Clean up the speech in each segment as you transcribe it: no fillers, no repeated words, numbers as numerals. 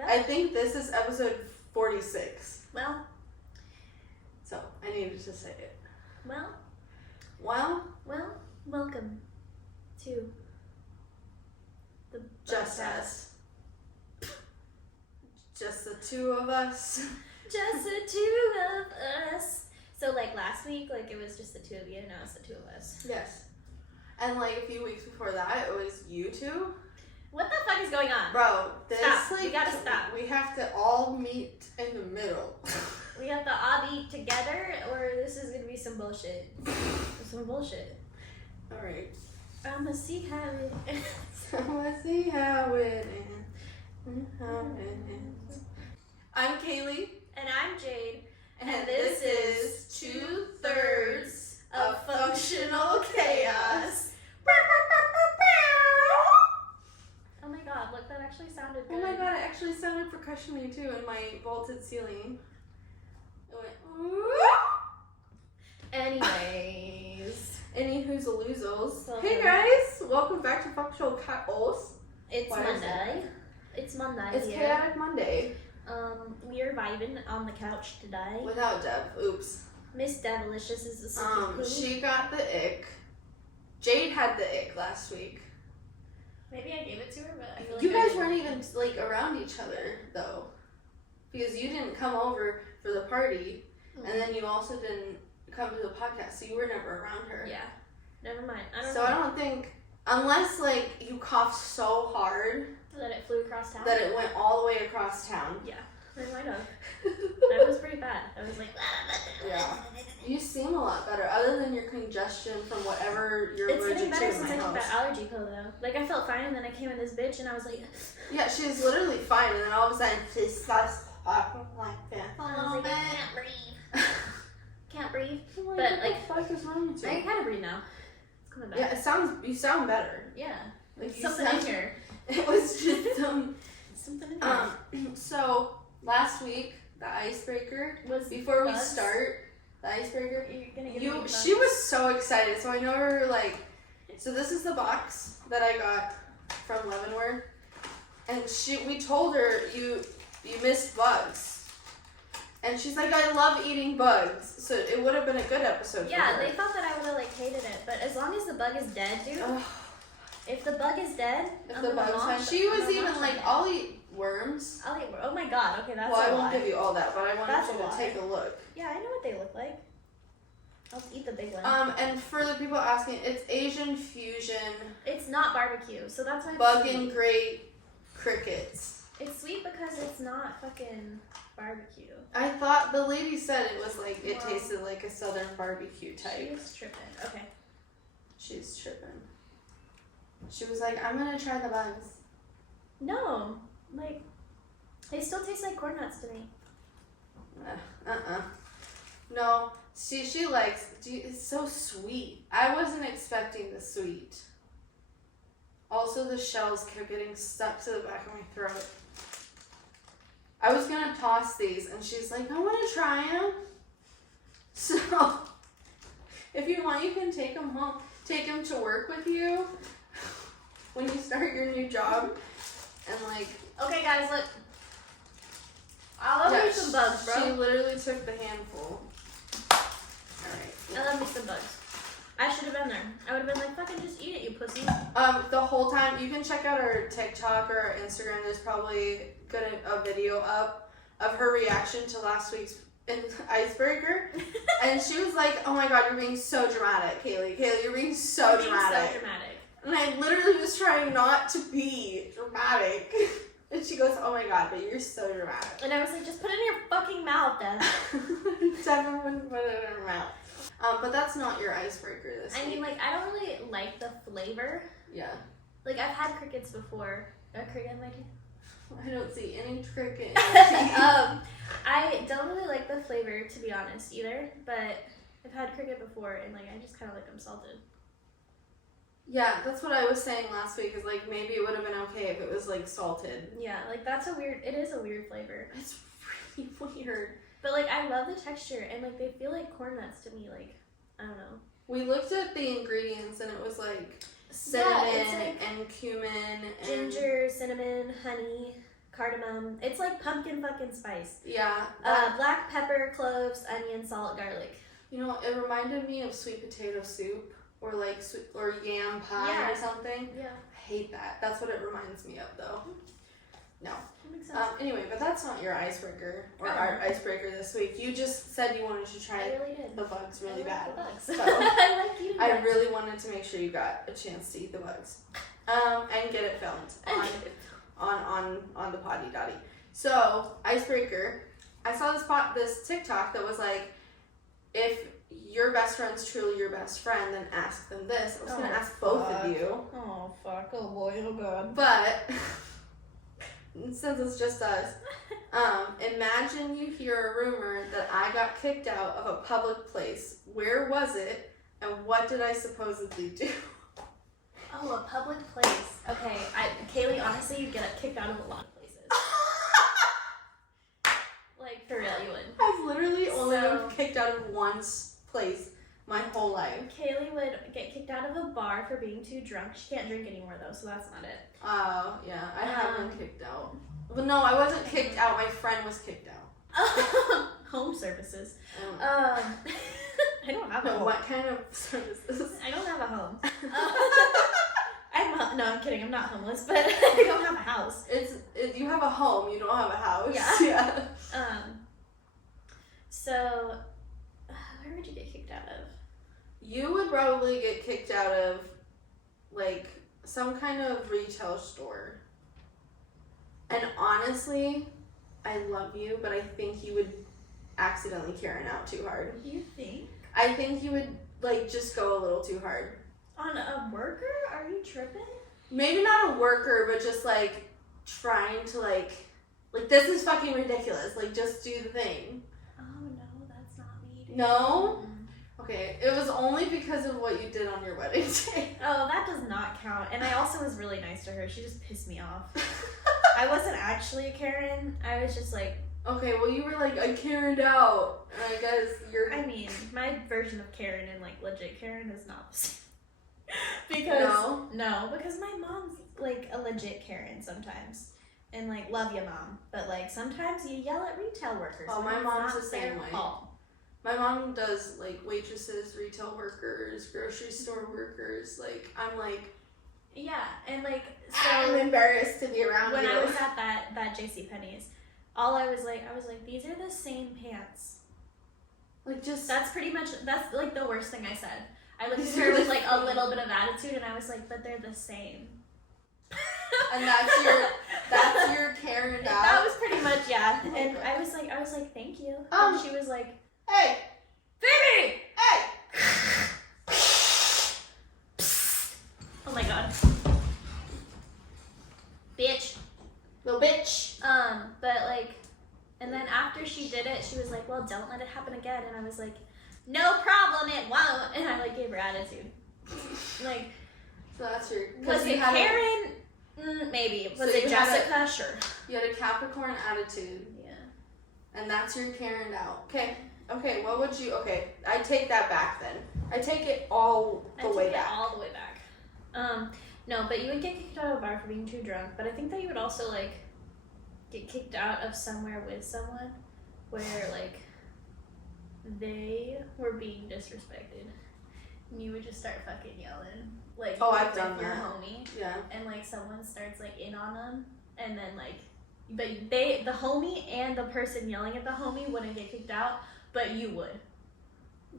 Well, I think this is episode 46. Well. So, I needed to say it. Well. Welcome to the Just us. Just the two of us. Just the two of us. So, like, last week, like, it was just the two of you, now it's the two of us. Yes. And, like, a few weeks before that, it was you two. What the fuck is going on? Bro, this, stop. like, We gotta stop. We have to all meet in the middle. We have to all be together, or this is gonna be some bullshit. Some bullshit. Alright. I'ma see how it ends. Let's see how it ends. I'm Kaylee. And I'm Jade. And this is 2/3 of Functional Chaos. Oh my god, look, that actually sounded good. Oh my god, it actually sounded percussion-y too in my vaulted ceiling. It went. Anyways. Any whoozaloozles. So Hey guys, welcome back to Functional Chaos. It's Why is Monday. It's Monday It's here. Chaotic Monday. We are vibing on the couch today. Without Deb. Oops. Miss Devilicious is the sicky poo. She got the ick. Jade had the ick last week. Maybe I gave it to her, but I feel like You I guys didn't. weren't even like around each other though, because you didn't come over for the party, and then you also didn't come to the podcast, so you were never around her. Yeah. Never mind. I don't So know. I don't think, unless like you coughed so hard That it flew across town. that it went all the way across town. Yeah. I might have. That was pretty bad. I was like. Yeah. You seem a lot better, other than your congestion from whatever you're It's allergic getting to better in since my I took house. that allergy pill though. Like I felt fine, and then I came in this bitch, and I was like. Yeah, she's literally fine, and then all of a sudden she starts talking like that. I was like, I can't breathe. Can't breathe. Like, But, what like, the fuck is wrong with you? I can kind of breathe now. It's coming back. Yeah, you sound better. Yeah. Like you Something sound, in here. It was just Something in here. So last week the icebreaker. Was Before we bugs? start the icebreaker, You're gonna give me bugs? she was so excited. So I know we were like, so this is the box that I got from Leavenworth, and we told her you missed bugs, and she's like, I love eating bugs, so it would have been a good episode. Yeah, for her. they thought that I would have like hated it, but as long as the bug is dead, dude. Ugh. If the bug is dead, If I'm the gonna bug's launch- fine. She I'm was gonna even launch like, it. I'll eat worms. I'll eat. Oh my god. Okay, that's Well, I a won't lie. give you all that, but I wanted That's you a to lie. take a look. Yeah, I know what they look like. I'll eat the big one. And for the people asking, it's Asian fusion, It's not barbecue, so that's why it's bug sweet. and great crickets. It's sweet because it's not fucking barbecue. I thought the lady said it was like, it Well, tasted like a southern barbecue type. She's tripping. Okay. She's tripping. She was like, I'm gonna try the bugs. No, like they still taste like corn nuts to me. No, she likes, it's so sweet. I wasn't expecting the sweet. Also, the shells kept getting stuck to the back of my throat. I was gonna toss these, and she's like, I wanna try them. So, if you want, you can take them home. Take them to work with you when you start your new job. And like, Okay, guys, look. I love me some bugs, bro. She literally took the handful. Alright. I love me some bugs. I should have been there. I would have been like, fucking just eat it, you pussy. The whole time, you can check out our TikTok or our Instagram. There's probably a video up of her reaction to last week's icebreaker. And she was like, oh my god, you're being so dramatic, Kaylee. Kaylee, you're being so Being dramatic. So dramatic. And I literally was trying not to be dramatic. And she goes, oh my god, but you're so dramatic. And I was like, just put it in your fucking mouth then. Devin wouldn't put it in her mouth. But that's not your icebreaker this week. I mean, like, I don't really like the flavor. Yeah. Like, I've had crickets before. A cricket in my teeth? I don't see any cricket in your teeth. I don't really like the flavor, to be honest, either. But I've had cricket before, and, like, I just kind of like them salted. Yeah, that's what I was saying last week, is like maybe it would have been okay if it was like salted. Yeah, like that's it is a weird flavor. It's really weird. But like I love the texture and like they feel like corn nuts to me, like I don't know. We looked at the ingredients and it was like cinnamon it's like and cumin and ginger, cinnamon, honey, cardamom. It's like pumpkin fucking spice. Yeah. Black pepper, cloves, onion, salt, garlic. You know, it reminded me of sweet potato soup or like or yam pie or something. Yeah. I hate that. That's what it reminds me of, though. No. That makes sense. Anyway, but that's not your icebreaker or our icebreaker this week. You just said you wanted to try the bugs really bad. The bugs. So I like eating bugs. I really wanted to make sure you got a chance to eat the bugs, and get it filmed on the potty dotty. So icebreaker, I saw this TikTok that was like, if your best friend's truly your best friend, then ask them this. I was gonna ask both of you. Oh fuck! Oh boy! Oh god! But since it's just us, imagine you hear a rumor that I got kicked out of a public place. Where was it, and what did I supposedly do? Oh, a public place. Okay, Kaylee, honestly, you'd get kicked out of a lot of places. Like, for real, you would. I've literally only been kicked out of one place my whole life. Kaylee would get kicked out of a bar for being too drunk. She can't drink anymore, though, so that's not it. Oh, yeah, I have been kicked out. Well, no, I wasn't kicked out. My friend was kicked out. Home services. I don't have a home. What kind of services? I don't have a home. No, I'm kidding. I'm not homeless, but I don't have a house. You have a home. You don't have a house. Yeah. So, where would you get kicked out of? You would probably get kicked out of, like, some kind of retail store. And honestly, I love you, but I think you would accidentally Karen out too hard. You think? I think you would, like, just go a little too hard. On a worker? Are you tripping? Maybe not a worker, but just, like, trying to, like, this is fucking ridiculous. Like, just do the thing. Oh, no, that's not me. Dude. No? Okay, it was only because of what you did on your wedding day. Oh, that does not count. And I also was really nice to her. She just pissed me off. I wasn't actually a Karen. I was just like... Okay, well, you were like, I Karen'd out. And I guess you're... I mean, my version of Karen and, like, legit Karen is not the same. Because... No, because my mom's, like, a legit Karen sometimes. And, like, love you, Mom. But, like, sometimes you yell at retail workers. Oh, my mom's the same way. Fault. My mom does, like, waitresses, retail workers, grocery store workers. Like, I'm like... Yeah, and, like, so... I'm embarrassed to be around when you. I was at that JCPenney's, all I was like, these are the same pants. Like, just... That's pretty much, that's, like, the worst thing I said. I looked at her with, like, a little bit of attitude, and I was like, but they're the same. And that's your Karen out? That was pretty much, yeah. And I was like, thank you. And she was like... Hey! Baby! Hey! Oh my god. Bitch. Little bitch. But like, and then after she did it, she was like, well, don't let it happen again. And I was like, no problem, it won't. And I like gave her attitude. Like, so that's your... Was it Karen? Maybe. Was it Jessica? Sure. You had a Capricorn attitude. Yeah. And that's your Karen out. Okay, what would you... Okay, I take that back then. I take it all the way back. All the way back. No, but you would get kicked out of a bar for being too drunk. But I think that you would also, like, get kicked out of somewhere with someone where, like, they were being disrespected. And you would just start fucking yelling. Like, I've done your that. homie. Yeah. And, like, someone starts, like, in on them. And then, like, but the homie and the person yelling at the homie wouldn't get kicked out, but you would.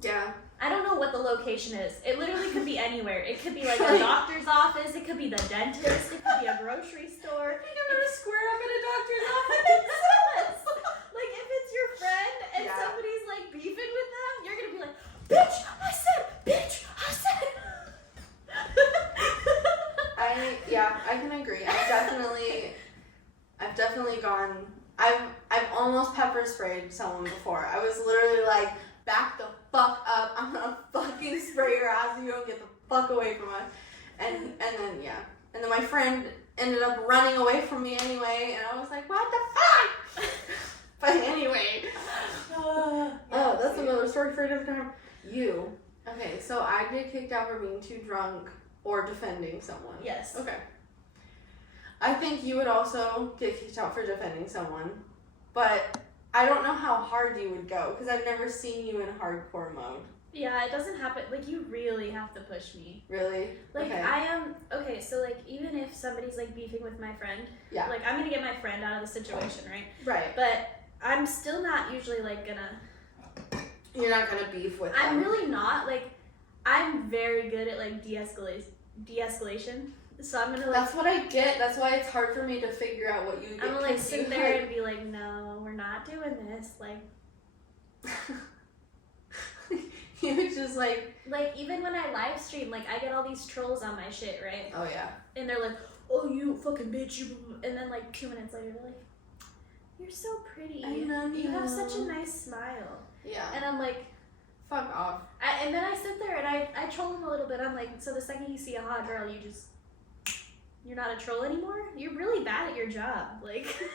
Yeah. I don't know what the location is. It literally could be anywhere. It could be like a doctor's office. It could be the dentist. It could be a grocery store. You can really square up in a doctor's office. Like if it's your friend and Yeah. somebody's like beefing with them, you're gonna be like, bitch, I said, bitch, I said. I can agree. I've definitely gone. I've almost pepper sprayed someone before. I was literally like, back the fuck up. I'm gonna fucking spray your ass and you don't get the fuck away from us. And then, yeah. And then my friend ended up running away from me anyway, and I was like, what the fuck? But anyway. That's another story for a different time. You. Okay, so I get kicked out for being too drunk or defending someone. Yes. Okay. I think you would also get kicked out for defending someone, but I don't know how hard you would go because I've never seen you in hardcore mode. Yeah, it doesn't happen. Like, you really have to push me. Really? Like, okay. I am... Okay, so, like, even if somebody's, like, beefing with my friend, yeah. like, I'm gonna get my friend out of the situation, right? Right. But I'm still not usually, like, gonna... You're not gonna beef with them. I'm really not. Like, I'm very good at, like, de-escalation. So I'm gonna, like... That's what I get. That's why it's hard for me to figure out what you get. I'm gonna, like, sit there and be like, no, we're not doing this. Like... You would just like even when I live stream, like I get all these trolls on my shit, right? Oh yeah. And they're like, "Oh, you fucking bitch!" You, and then like 2 minutes later, they're like, "You're so pretty. I love you. You have such a nice smile." Yeah. And I'm like, "Fuck off." And then I sit there and I troll them a little bit. I'm like, so the second you see a hot girl, you're not a troll anymore? You're really bad at your job. Like, I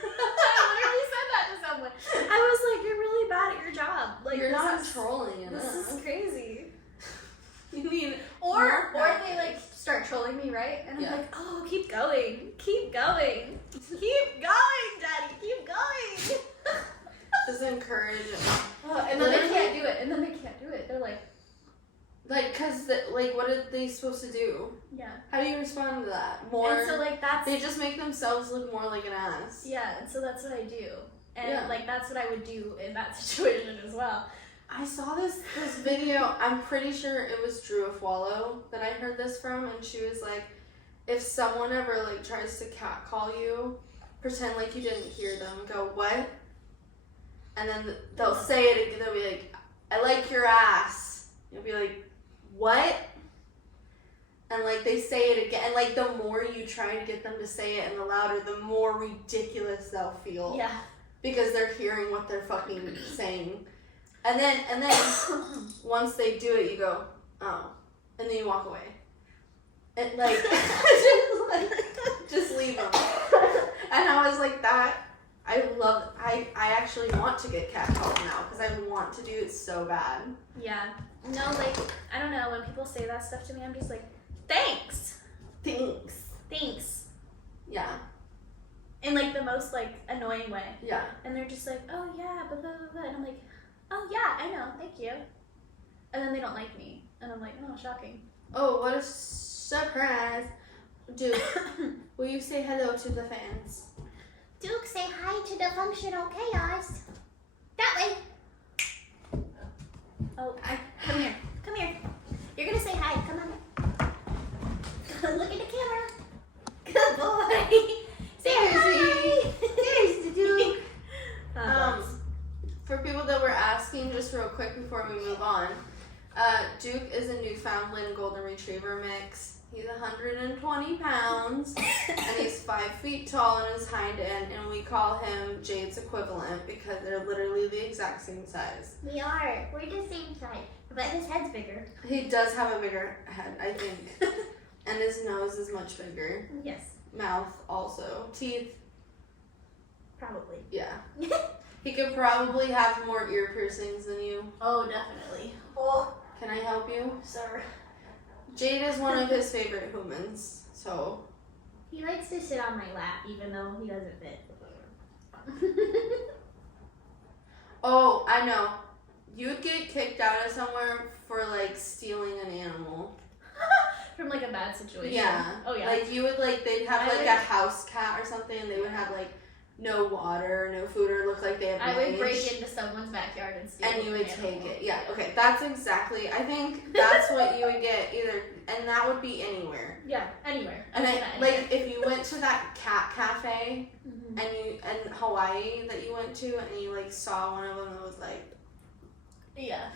literally said that to someone. I was like, you're really bad at your job. Like, you're not trolling enough. This is crazy. You mean or they like start trolling me, right? And I'm like, oh, keep going, keep going, keep going, Daddy, keep going. Just encourage them. And then they can't do it. And then they can't do it. They're like, cause what are they supposed to do? Yeah. How do you respond to that? More. And so like that's. They just make themselves look more like an ass. Yeah, and so that's what I do, and like that's what I would do in that situation as well. I saw this video. I'm pretty sure it was Drew Afwallow that I heard this from, and she was like, if someone ever like tries to catcall you, pretend like you didn't hear them. Go, what? And then they'll say it again. They'll be like, I like your ass. You'll be like, what? And like they say it again, and like the more you try to get them to say it and the louder, the more ridiculous they'll feel. Yeah. Because they're hearing what they're fucking saying. And then once they do it, you go, oh, and then you walk away. And like, just leave them. And I was like, I actually want to get catcalled now because I want to do it so bad. Yeah. No, like, I don't know, when people say that stuff to me, I'm just like, thanks. Yeah. In like the most like annoying way. Yeah. And they're just like, oh yeah, blah blah blah blah. And I'm like, oh yeah, I know, thank you. And then they don't like me. And I'm like, oh, shocking. Oh, what a surprise. Duke, will you say hello to the fans? Duke, say hi to the functional chaos. That way. Oh, come here. Come here. You're gonna say hi. Come on. Look at the camera. Good boy. Say hi. There's the Duke. For people that were asking, just real quick before we move on, Duke is a Newfoundland Golden Retriever mix. He's 120 pounds, and he's 5 feet tall in his hind end, and we call him Jade's equivalent because they're literally the exact same size. We are. We're the same size, but his head's bigger. He does have a bigger head, I think, and his nose is much bigger. Yes. Mouth also. Teeth. Probably. Yeah. He could probably have more ear piercings than you. Oh, definitely. Oh, can I help you? Sir. Jade is one of his favorite humans, so. He likes to sit on my lap, even though he doesn't fit. Oh, I know. You would get kicked out of somewhere for like stealing an animal. From like a bad situation. Yeah. Oh yeah. Like you would like, they'd have like a house cat or something, and they would have like no water, no food, or look like they have I would mange. break into someone's backyard and steal. And you would an animal. take it. Yeah, okay. That's exactly, I think that's what you would get either, and that would be anywhere. Yeah, anywhere. And like if you went to that cat cafe Mm-hmm. and Hawaii that you went to, and you like saw one of them that was like, yeah,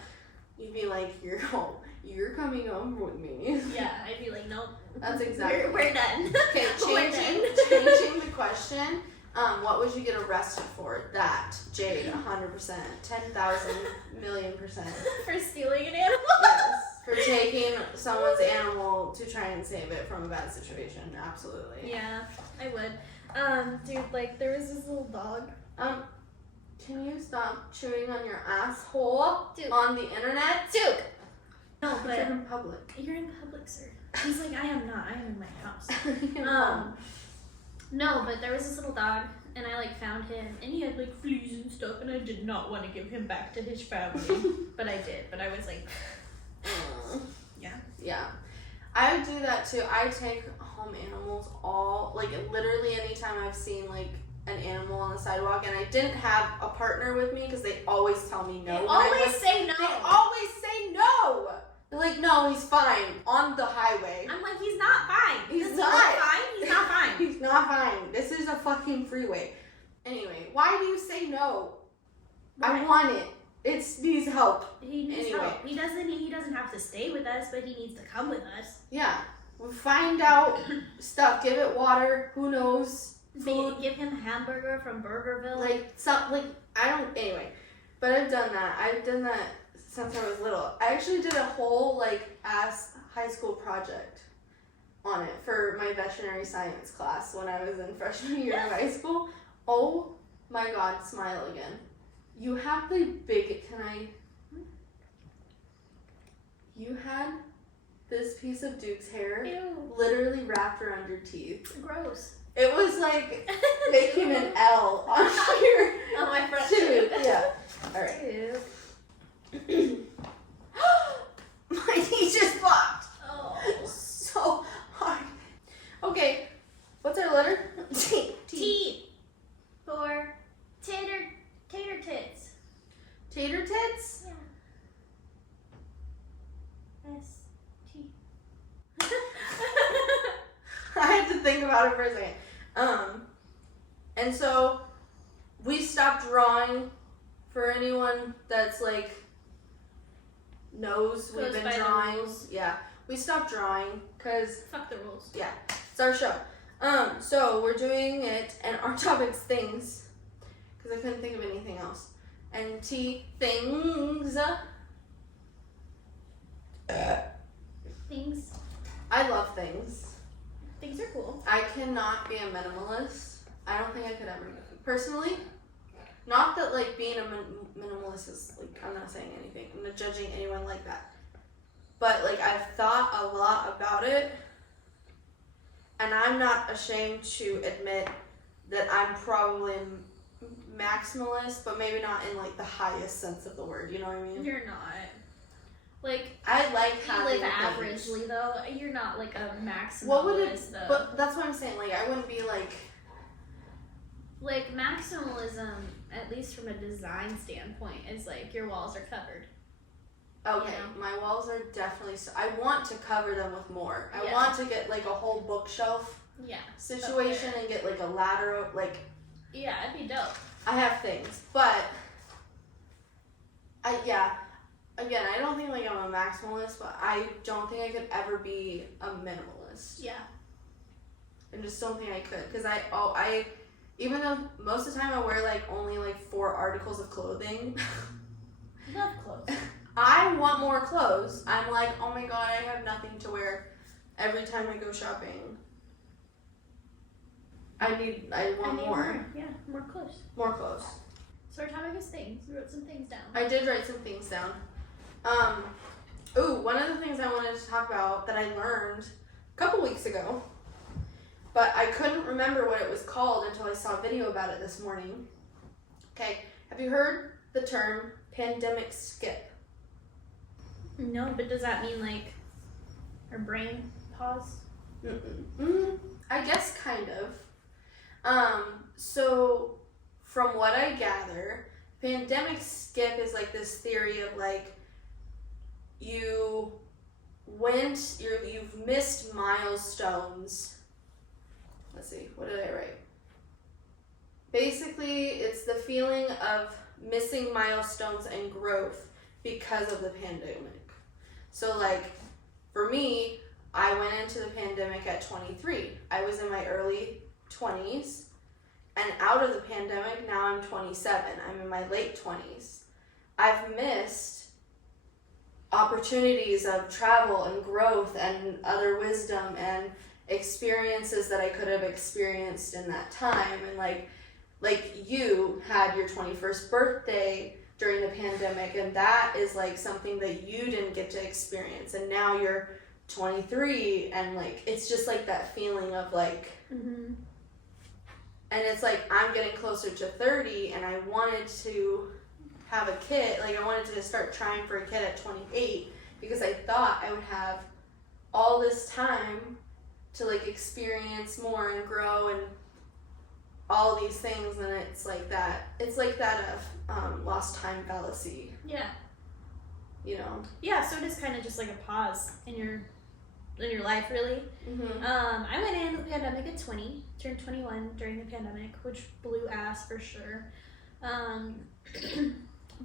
you'd be like, you're coming home with me. yeah, I'd be like, nope. That's exactly. We're done. Okay, We're done. changing the question. What would you get arrested for? That, Jade, 100%, 10,000 million %. For stealing an animal? Yes, for taking someone's animal to try and save it from a bad situation. Absolutely. Yeah, I would. Dude, like there was this little dog. Can you stop chewing on your asshole Dude. on the internet? Duke. No, but you're in public. You're in public, sir. He's like, I am not. I am in my house. No, but there was this little dog, and I like found him, and he had like fleas and stuff, and I did not want to give him back to his family, but I did. But I was like, yeah. Yeah. I do that too. I take home animals literally anytime I've seen like an animal on the sidewalk, and I didn't have a partner with me because they always tell me no. They always say no. They always say no. They're like, no, he's fine on the highway. I'm like, he's not fine. He's This not is fine. He's not fine. He's not fine. This is a fucking freeway. Anyway, why do you say no? I want it. It needs help. He needs help. He doesn't have to stay with us, but he needs to come with us. Yeah. We find out stuff. Give it water. Who knows? Food. Give him a hamburger from Burgerville. Anyway. But I've done that. I've done that since I was little. I actually did a whole ass high school project on it for my veterinary science class when I was in freshman year of high school. Oh my god, smile again. You have the big, you had this piece of Duke's hair literally wrapped around your teeth. Gross. It was like making an L on your my front tooth. tooth. Yeah. Alright. My knee just popped. Oh. So hard. Okay. What's our letter? T. T. For tater tits. Tater tits? Yeah. S-T. I had to think about it for a second. And so we stopped drawing. For anyone that's knows we've been drawing. Yeah, we stopped drawing because fuck the rules. Yeah, it's our show. So we're doing it, and our topic's things because I couldn't think of anything else. And things. Things. I love things. Things are cool. I cannot be a minimalist. I don't think I could ever. Personally, not that being a minimalist is I'm not saying anything. I'm not judging anyone like that. But I've thought a lot about it, and I'm not ashamed to admit that I'm probably maximalist, but maybe not in the highest sense of the word. You know what I mean? You're not. I like having you live things. averagely though. You're not a maximalist What would it? though. But that's what I'm saying. I wouldn't be maximalism, at least from a design standpoint, is your walls are covered. Okay, my walls are definitely. I want to cover them with more. I want to get a whole bookshelf. Yeah. Situation and get a ladder. Yeah, it'd be dope. I have things, but Again, I don't think I'm a maximalist, but I don't think I could ever be a minimalist. Yeah. I just don't think I could, because I even though most of the time I wear only 4 articles of clothing. Love clothes. I want more clothes. I'm oh my god, I have nothing to wear every time I go shopping. I want more. Yeah, more clothes. More clothes. So our topic is things. We wrote some things down. I did write some things down. One of the things I wanted to talk about that I learned a couple weeks ago, but I couldn't remember what it was called until I saw a video about it this morning. Okay, have you heard the term pandemic skip? No, but does that mean our brain paused? I guess kind of. So from what I gather, pandemic skip is this theory of you've missed milestones. Let's see, what did I write? Basically, it's the feeling of missing milestones and growth because of the pandemic. So for me, I went into the pandemic at 23. I was in my early 20s, and out of the pandemic, now I'm 27. I'm in my late 20s. I've missed opportunities of travel and growth and other wisdom and experiences that I could have experienced in that time. And you had your 21st birthday during the pandemic, and that is something that you didn't get to experience, and now you're 23, and it's just that feeling of And it's like, I'm getting closer to 30 and I wanted to have a kid. Like, I wanted to start trying for a kid at 28 because I thought I would have all this time to, like, experience more and grow and all these things. And it's like that of lost time fallacy. Yeah. You know? Yeah, so it is kind of just like a pause in your life, really. Mm-hmm. I went into the pandemic at 20, turned 21 during the pandemic, which blew ass for sure.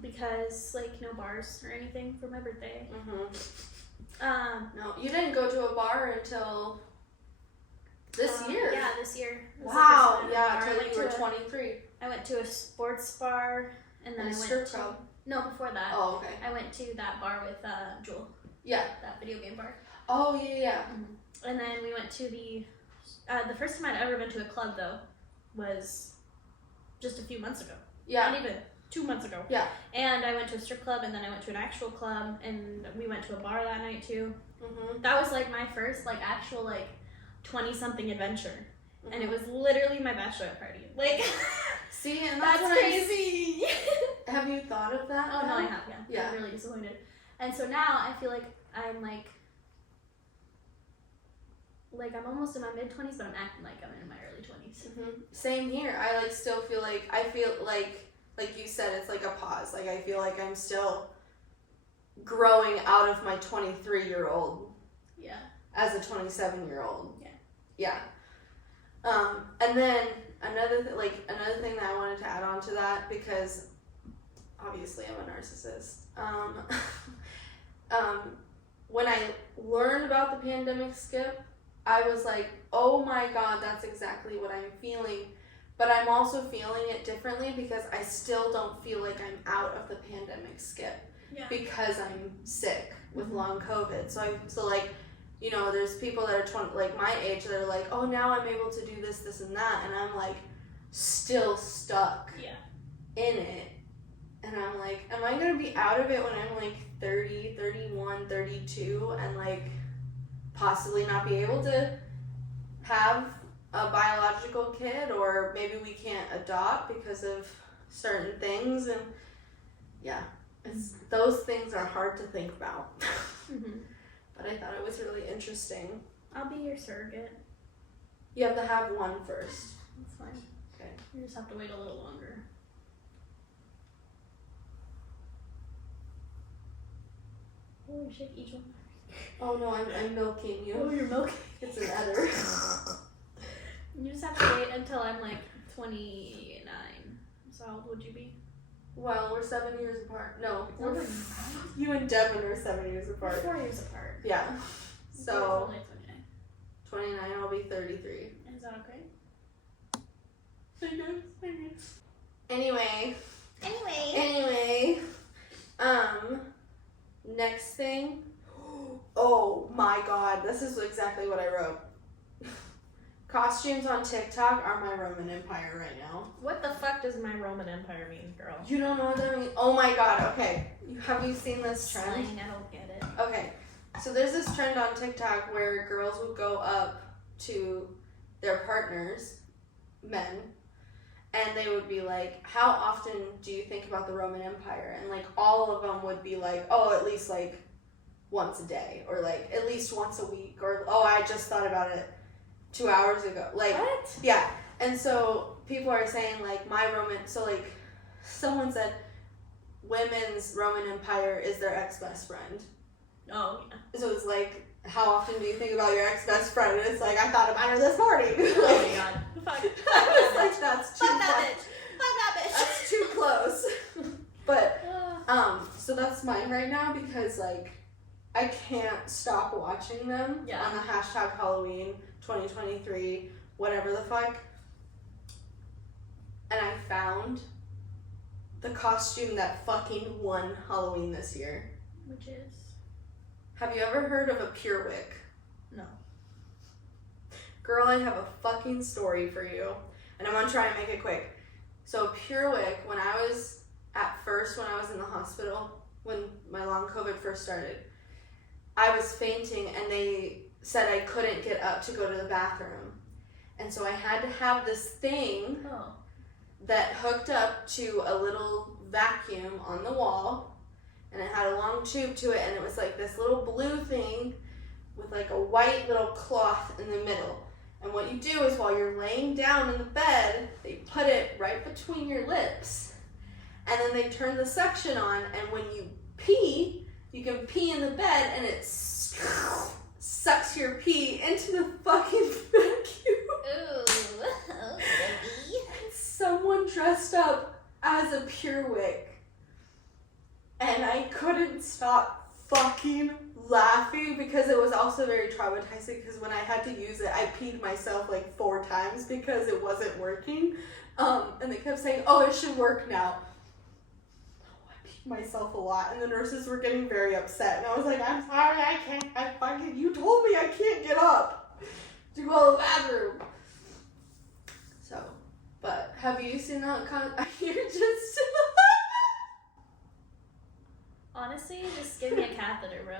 Because, like, no bars or anything for my birthday. Mm-hmm. No, you didn't go to a bar until this year. Yeah, this year. Wow, yeah, until you were 23. I went to a sports bar, and then I went strip to... club. No, before that. Oh, okay. I went to that bar with Jewel. Yeah. That video game bar. Oh, yeah. Mm-hmm. And then we went to the first time I'd ever been to a club, though, was just a few months ago. Yeah. Not even 2 months ago. Yeah. And I went to a strip club, and then I went to an actual club, and we went to a bar that night, too. Mm-hmm. That was, like, my first, like, actual, like, 20-something adventure. Mm-hmm. And it was literally my bachelorette party. Like, see, and that's crazy. Have you thought of that? Oh, no, I have, yeah. Yeah. I'm really disappointed. And so now I feel like I'm, like I'm almost in my mid-20s, but I'm acting like I'm in my early 20s. Mm-hmm. Same here. I, like, still feel like you said, it's like a pause. Like, I feel like I'm still growing out of my 23-year-old. Yeah. As a 27-year-old. Yeah. Yeah. And then another thing that I wanted to add on to that, because obviously I'm a narcissist. When I learned about the pandemic skip, I was like, oh my god, that's exactly what I'm feeling. But I'm also feeling it differently because I still don't feel like I'm out of the pandemic skip. Yeah. Because I'm sick with long COVID. So like, you know, there's people that are 20, like my age, that are like, oh, now I'm able to do this, this, and that. And I'm like, still stuck in it. And I'm like, am I going to be out of it when I'm like 30, 31, 32, and like possibly not be able to have a biological kid, or maybe we can't adopt because of certain things? And yeah, those things are hard to think about. Mm-hmm. But I thought it was really interesting. I'll be your surrogate. You have to have one first. That's fine. Okay. You just have to wait a little longer. Oh, shake each one. Oh no, I'm milking you. Oh, you're milking. It's an udder. You just have to wait until I'm like 29. So how old would you be? Well, we're 7 years apart. No, No, you and Devin are 7 years apart. 4 years apart. Yeah. So Only 29. 29, I'll be 33. Is that okay? Anyway. Next thing. Oh my god, this is exactly what I wrote. Costumes on TikTok are my Roman Empire right now. What the fuck does my Roman Empire mean, girl? You don't know what that means? Oh my god, okay. Have you seen this trend? Slang, I don't get it. Okay, so there's this trend on TikTok where girls would go up to their partners, men, and they would be like, how often do you think about the Roman Empire? And like all of them would be like, oh, at least like once a day, or like at least once a week, or oh, I just thought about it 2 hours ago. Like, what? Yeah. And so people are saying like so like someone said women's Roman Empire is their ex-best friend. Oh, yeah. So it's like, how often do you think about your ex-best friend? And it's like, I thought about her this morning. Oh my god. Fuck. I was like, that's too Fuck that close. bitch. Fuck that bitch. That's too close. But so that's mine right now, because like I can't stop watching them on the hashtag Halloween 2023, whatever the fuck. And I found the costume that fucking won Halloween this year. Which is? Have you ever heard of a Pure Wick? No. Girl, I have a fucking story for you, and I'm gonna try and make it quick. So Pure Wick, when I was in the hospital, when my long COVID first started, I was fainting, and they said I couldn't get up to go to the bathroom. And so I had to have this thing that hooked up to a little vacuum on the wall, and it had a long tube to it, and it was like this little blue thing with like a white little cloth in the middle. And what you do is while you're laying down in the bed, they put it right between your lips, and then they turn the suction on, and when you pee, you can pee in the bed, and it sucks your pee into the fucking vacuum. Ooh. Oh, baby. Someone dressed up as a Purewick, and I couldn't stop fucking laughing because it was also very traumatizing because when I had to use it, I peed myself like 4 times because it wasn't working. And they kept saying, oh, it should work now. I peed myself a lot, and the nurses were getting very upset, and I was like, I'm sorry, you told me I can't get up to go to the bathroom. So, but have you seen that? You're just... Honestly, just give me a catheter, bro.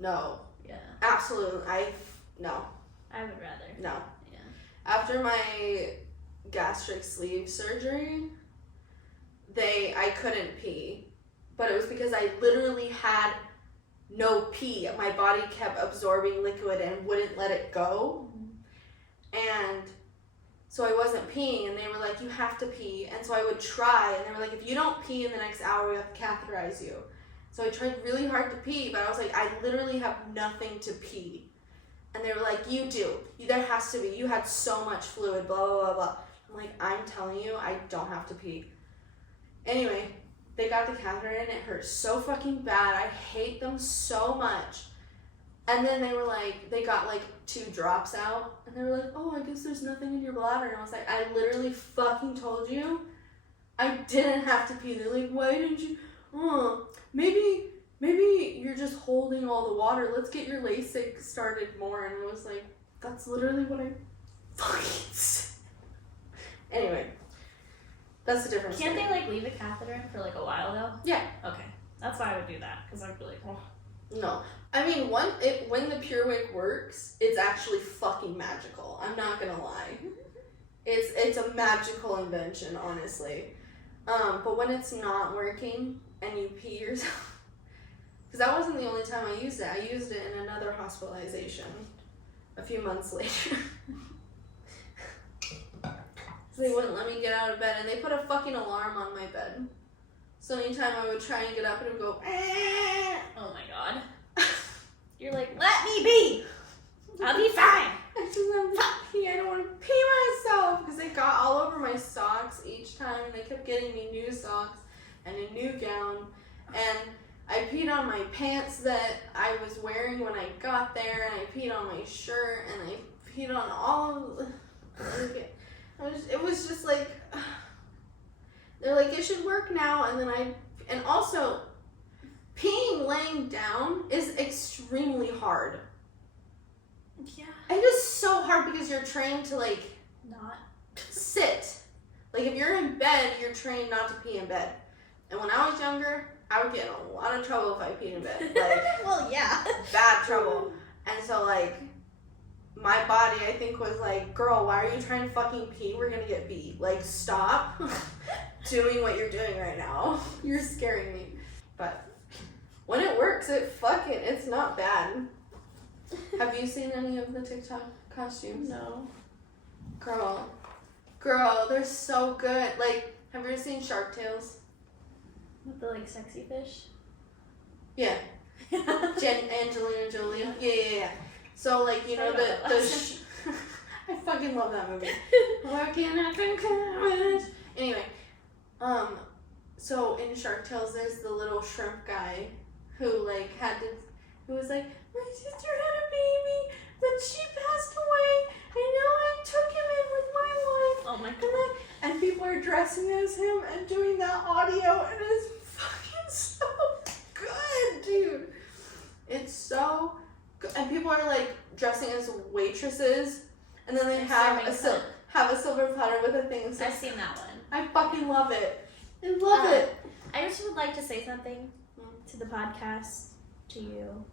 No. Yeah. Absolutely. No. I would rather. No. Yeah. After my gastric sleeve surgery, I couldn't pee. But it was because I literally had no pee. My body kept absorbing liquid and wouldn't let it go. And so I wasn't peeing, and they were like, you have to pee. And so I would try, and they were like, if you don't pee in the next hour, we have to catheterize you. So I tried really hard to pee, but I was like, I literally have nothing to pee. And they were like, you do. There has to be. You had so much fluid, blah, blah, blah, blah. I'm like, I'm telling you, I don't have to pee. Anyway, they got the catheter in. It hurt so fucking bad. I hate them so much. And then they were like, they got like 2 drops out. And they were like, oh, I guess there's nothing in your bladder. And I was like, I literally fucking told you I didn't have to pee. They're like, why didn't you? Maybe you're just holding all the water. Let's get your LASIK started more. And I was like, that's literally what I fucking said. Anyway, that's the difference. Can't they like leave a catheter in for like a while though? Yeah. Okay. That's why I would do that, because I'd be like, oh. No. I mean, when the Purewick works, it's actually fucking magical. I'm not gonna lie. It's a magical invention, honestly. But when it's not working and you pee yourself, because that wasn't the only time I used it. I used it in another hospitalization a few months later. So they wouldn't let me get out of bed, and they put a fucking alarm on my bed. So anytime I would try and get up, it would go, eh. Oh my god. You're like, let me be! I'll be fine! I just want to pee. I don't want to pee myself because they got all over my socks each time, and they kept getting me new socks and a new gown. And I peed on my pants that I was wearing when I got there, and I peed on my shirt, and I peed on all of it was just like, they're like, it should work now, and also, peeing laying down is extremely hard. Yeah. It is so hard because you're trained to like Not. sit. Like if you're in bed, you're trained not to pee in bed. And when I was younger, I would get in a lot of trouble if I peed in bed. Like Well, yeah. bad trouble. And so like my body I think was like, girl, why are you trying to fucking pee? We're gonna get beat. Like stop doing what you're doing right now. You're scaring me. But when it works, it's not bad. Have you seen any of the TikTok costumes? No. Girl, they're so good. Like, have you ever seen Shark Tales? With the like sexy fish? Yeah. Angelina Jolie. Yeah. So like, you know I fucking love that movie. Anyway, so in Shark Tales, there's the little shrimp guy who like who was like, my sister had a baby, but she passed away, and now I took him in with my wife. Oh my god. And people are dressing as him and doing that audio, and it's fucking so good, dude. It's so good. And people are like dressing as waitresses, and then they have a silver platter with a thing. I've seen that one. I fucking love it. I love it. I just would like to say something to the podcast, to you,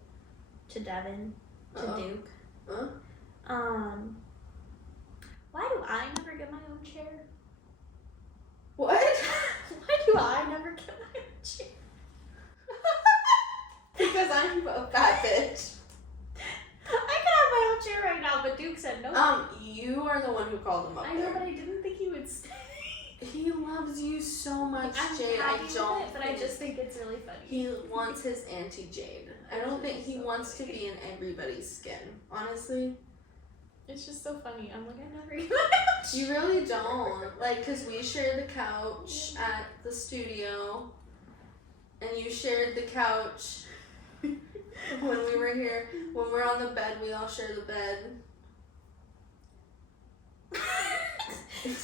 to Devin, to Duke. Why do I never get my own chair? What? Why do I never get my own chair? Because I'm a fat bitch. I could have my own chair right now, but Duke said no. You are the one who called him up I know, but I didn't think he would stay. He loves you so much, I'm Jade. happy I with don't. it, but I just think it's really funny. He wants his Auntie Jade. I don't think he wants to be in everybody's skin. Honestly, It's just so funny. I'm like, I never get my own chair. you really don't. Like, cause we shared the couch at the studio, and you shared the couch when we were here. When we're on the bed, we all share the bed.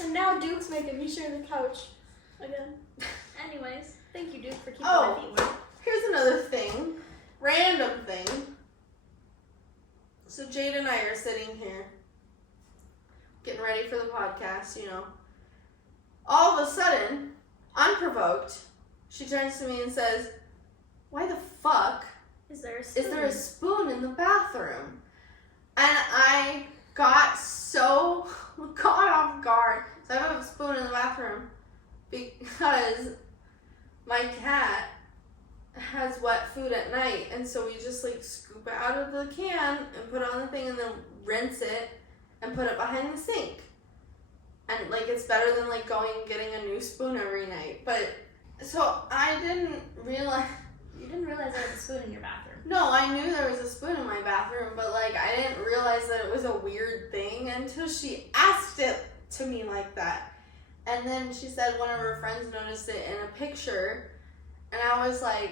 And now Duke's making me share the couch again. Anyways, thank you, Duke, for keeping Oh. my feet warm. Here's another thing. Random thing. So Jade and I are sitting here getting ready for the podcast, you know. All of a sudden, unprovoked, she turns to me and says, "Why the fuck Is there a spoon? is there a spoon in the bathroom?" And I got so caught off guard. So I have a spoon in the bathroom because my cat has wet food at night, and so we just like scoop it out of the can and put it on the thing and then rinse it and put it behind the sink. And like it's better than like going and getting a new spoon every night. But so I didn't realize. You didn't realize there was a spoon in your bathroom. No, I knew there was a spoon in my bathroom, but like I didn't realize that it was a weird thing until she asked it to me like that. And then she said one of her friends noticed it in a picture, and I was like,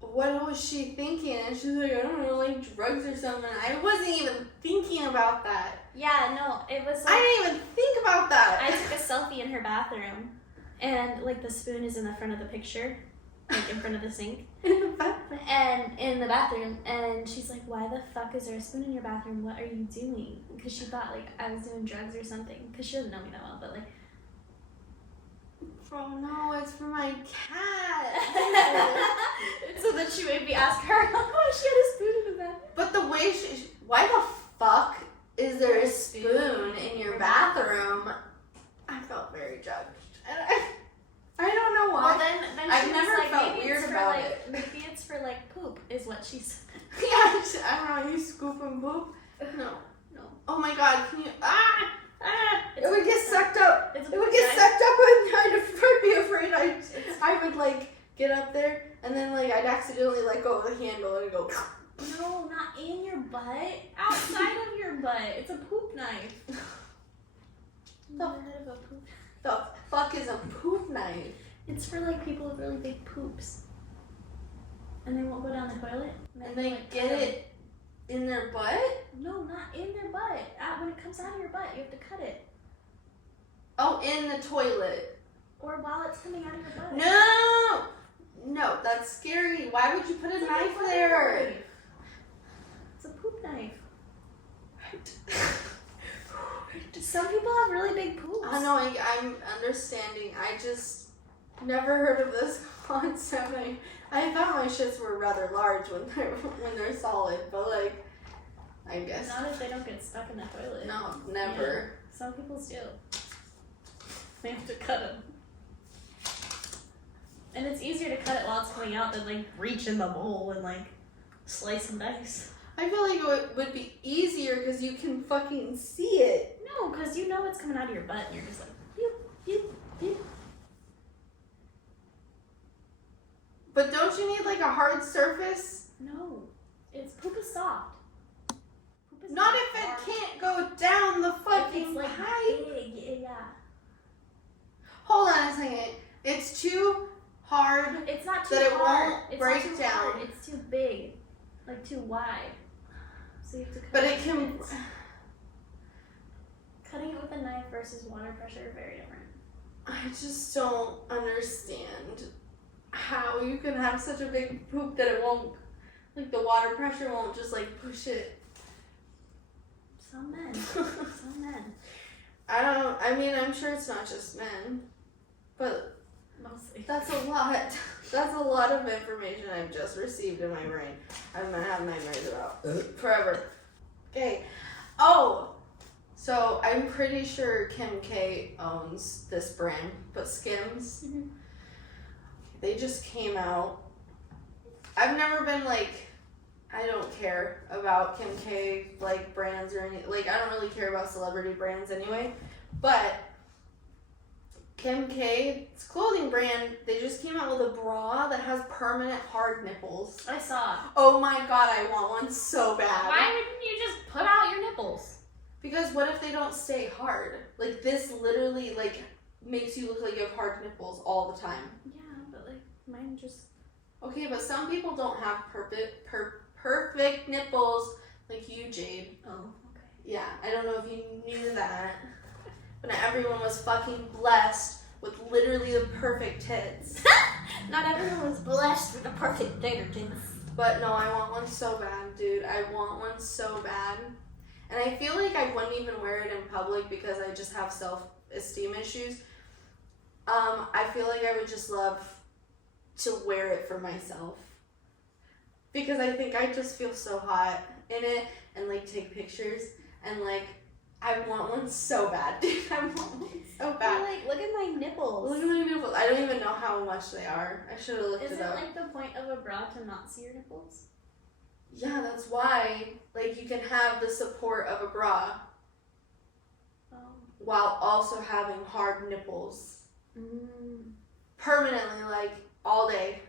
what was she thinking? And she's like, I don't know, like drugs or something. I wasn't even thinking about that. Yeah, no, it was like, I didn't even think about that. I took a selfie in her bathroom, and like the spoon is in the front of the picture, like in front of the sink. In the bathroom. And in the bathroom, and she's like, "Why the fuck is there a spoon in your bathroom? What are you doing?" Because she thought like I was doing drugs or something. Because she doesn't know me that well, but like, Oh no, it's for my cat. so then she made me ask her, "Oh, she had a spoon in the bathroom." But the way why the fuck is there a spoon in your bathroom? I felt very judged. And I don't know why. Well, then I've she was never like, felt maybe weird it's for about like, it. maybe it's for like poop, is what she said. Yeah, I don't know, you scoop and poop? No. No. Oh my god, can you, it would get It's sucked up. It's a It would poop get knife. sucked up and I'd be afraid I would like get up there and then like I'd accidentally let go of the handle and go. No, not in your butt. Outside of your butt. It's a poop knife. Never heard of a poop. The fuck is a poop knife? It's for like people with really big poops. And they won't go down the toilet. And they like, get cut 'em. it in their butt? No, not in their butt. When it comes out of your butt, you have to cut it. Oh, in the toilet. Or while it's coming out of your butt. No! No, that's scary. Why would you put a It's knife fucking there? knife. It's a poop knife. Some people have really big poops. I know, I'm understanding. I just never heard of this concept. I thought my shits were rather large when they're solid, but like, I guess. Not if they don't get stuck in the toilet. No, never. Yeah, some people do. They have to cut them. And it's easier to cut it while it's coming out than like reach in the bowl and like slice and dice. I feel like it would be easier because you can fucking see it. No, because you know it's coming out of your butt and you're just like, pew, pew, pew. But don't you need like a hard surface? No, poop is soft. Poop is Not not if hard. it can't go down the If fucking it's like pipe. big, yeah. Hold on a second. It's too hard. It's not too That it hard. won't It's break not too down. hard. It's too big, like too wide. So you have to cut But it it can. in bits. Cutting it with a knife versus water pressure are very different. I just don't understand how you can have such a big poop that it won't, like the water pressure won't just like push it. Some men. Some men. I mean, I'm sure it's not just men, but Mostly. that's a lot. That's a lot of information I've just received in my brain. I'm gonna have nightmares about forever. Okay. Oh, So I'm pretty sure Kim K owns this brand, but SKIMS, they just came out. I've never been like, I don't care about Kim K like brands or anything. Like I don't really care about celebrity brands anyway. But Kim K's clothing brand, they just came out with a bra that has permanent hard nipples. I saw. Oh my god, I want one so bad. Why wouldn't you just put out your nipples? Because what if they don't stay hard? Like this literally like makes you look like you have hard nipples all the time. Yeah, but like mine just. Okay, but some people don't have perfect nipples like you, Jade. Oh, okay. Yeah, I don't know if you knew that. But not everyone was fucking blessed with literally the perfect tits. Not everyone was blessed with the perfect fingertips. But no, I want one so bad, dude. I want one so bad. And I feel like I wouldn't even wear it in public because I just have self-esteem issues. I feel like I would just love to wear it for myself. Because I think I just feel so hot in it and like take pictures and like I want one so bad, dude. I want one so bad. You're like, look at my nipples. Look at my nipples. I don't even know how much they are. I should have looked Is it up. it like the point of a bra to not see your nipples? Yeah, that's why. Like you can have the support of a bra while also having hard nipples. Permanently, like all day.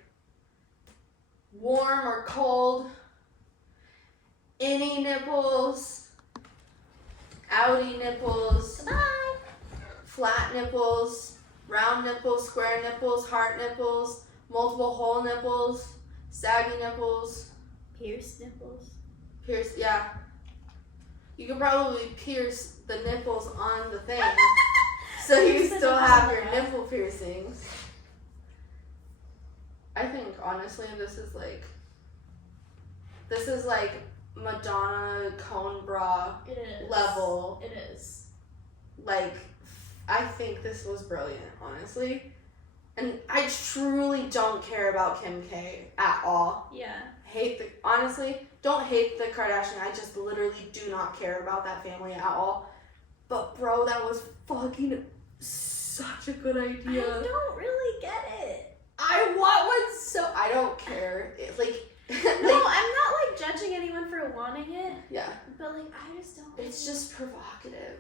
Warm or cold. Any nipples. Outie nipples. Goodbye. Flat nipples. Round nipples. Square nipples. Heart nipples. Multiple hole nipples. Saggy nipples. Pierced nipples. Pierce, yeah. You could probably pierce the nipples on the thing. So you Pierce the still nipples have on the your bra. nipple piercings. I think honestly this is like Madonna cone bra It is. level. It is. Like I think this was brilliant, honestly. And I truly don't care about Kim K at all. Yeah. Honestly, don't hate the Kardashian. I just literally do not care about that family at all. But bro, that was fucking such a good idea. I don't really get it. I want one so I don't care. No, I'm not like judging anyone for wanting it, yeah, but like I just don't. it's just provocative.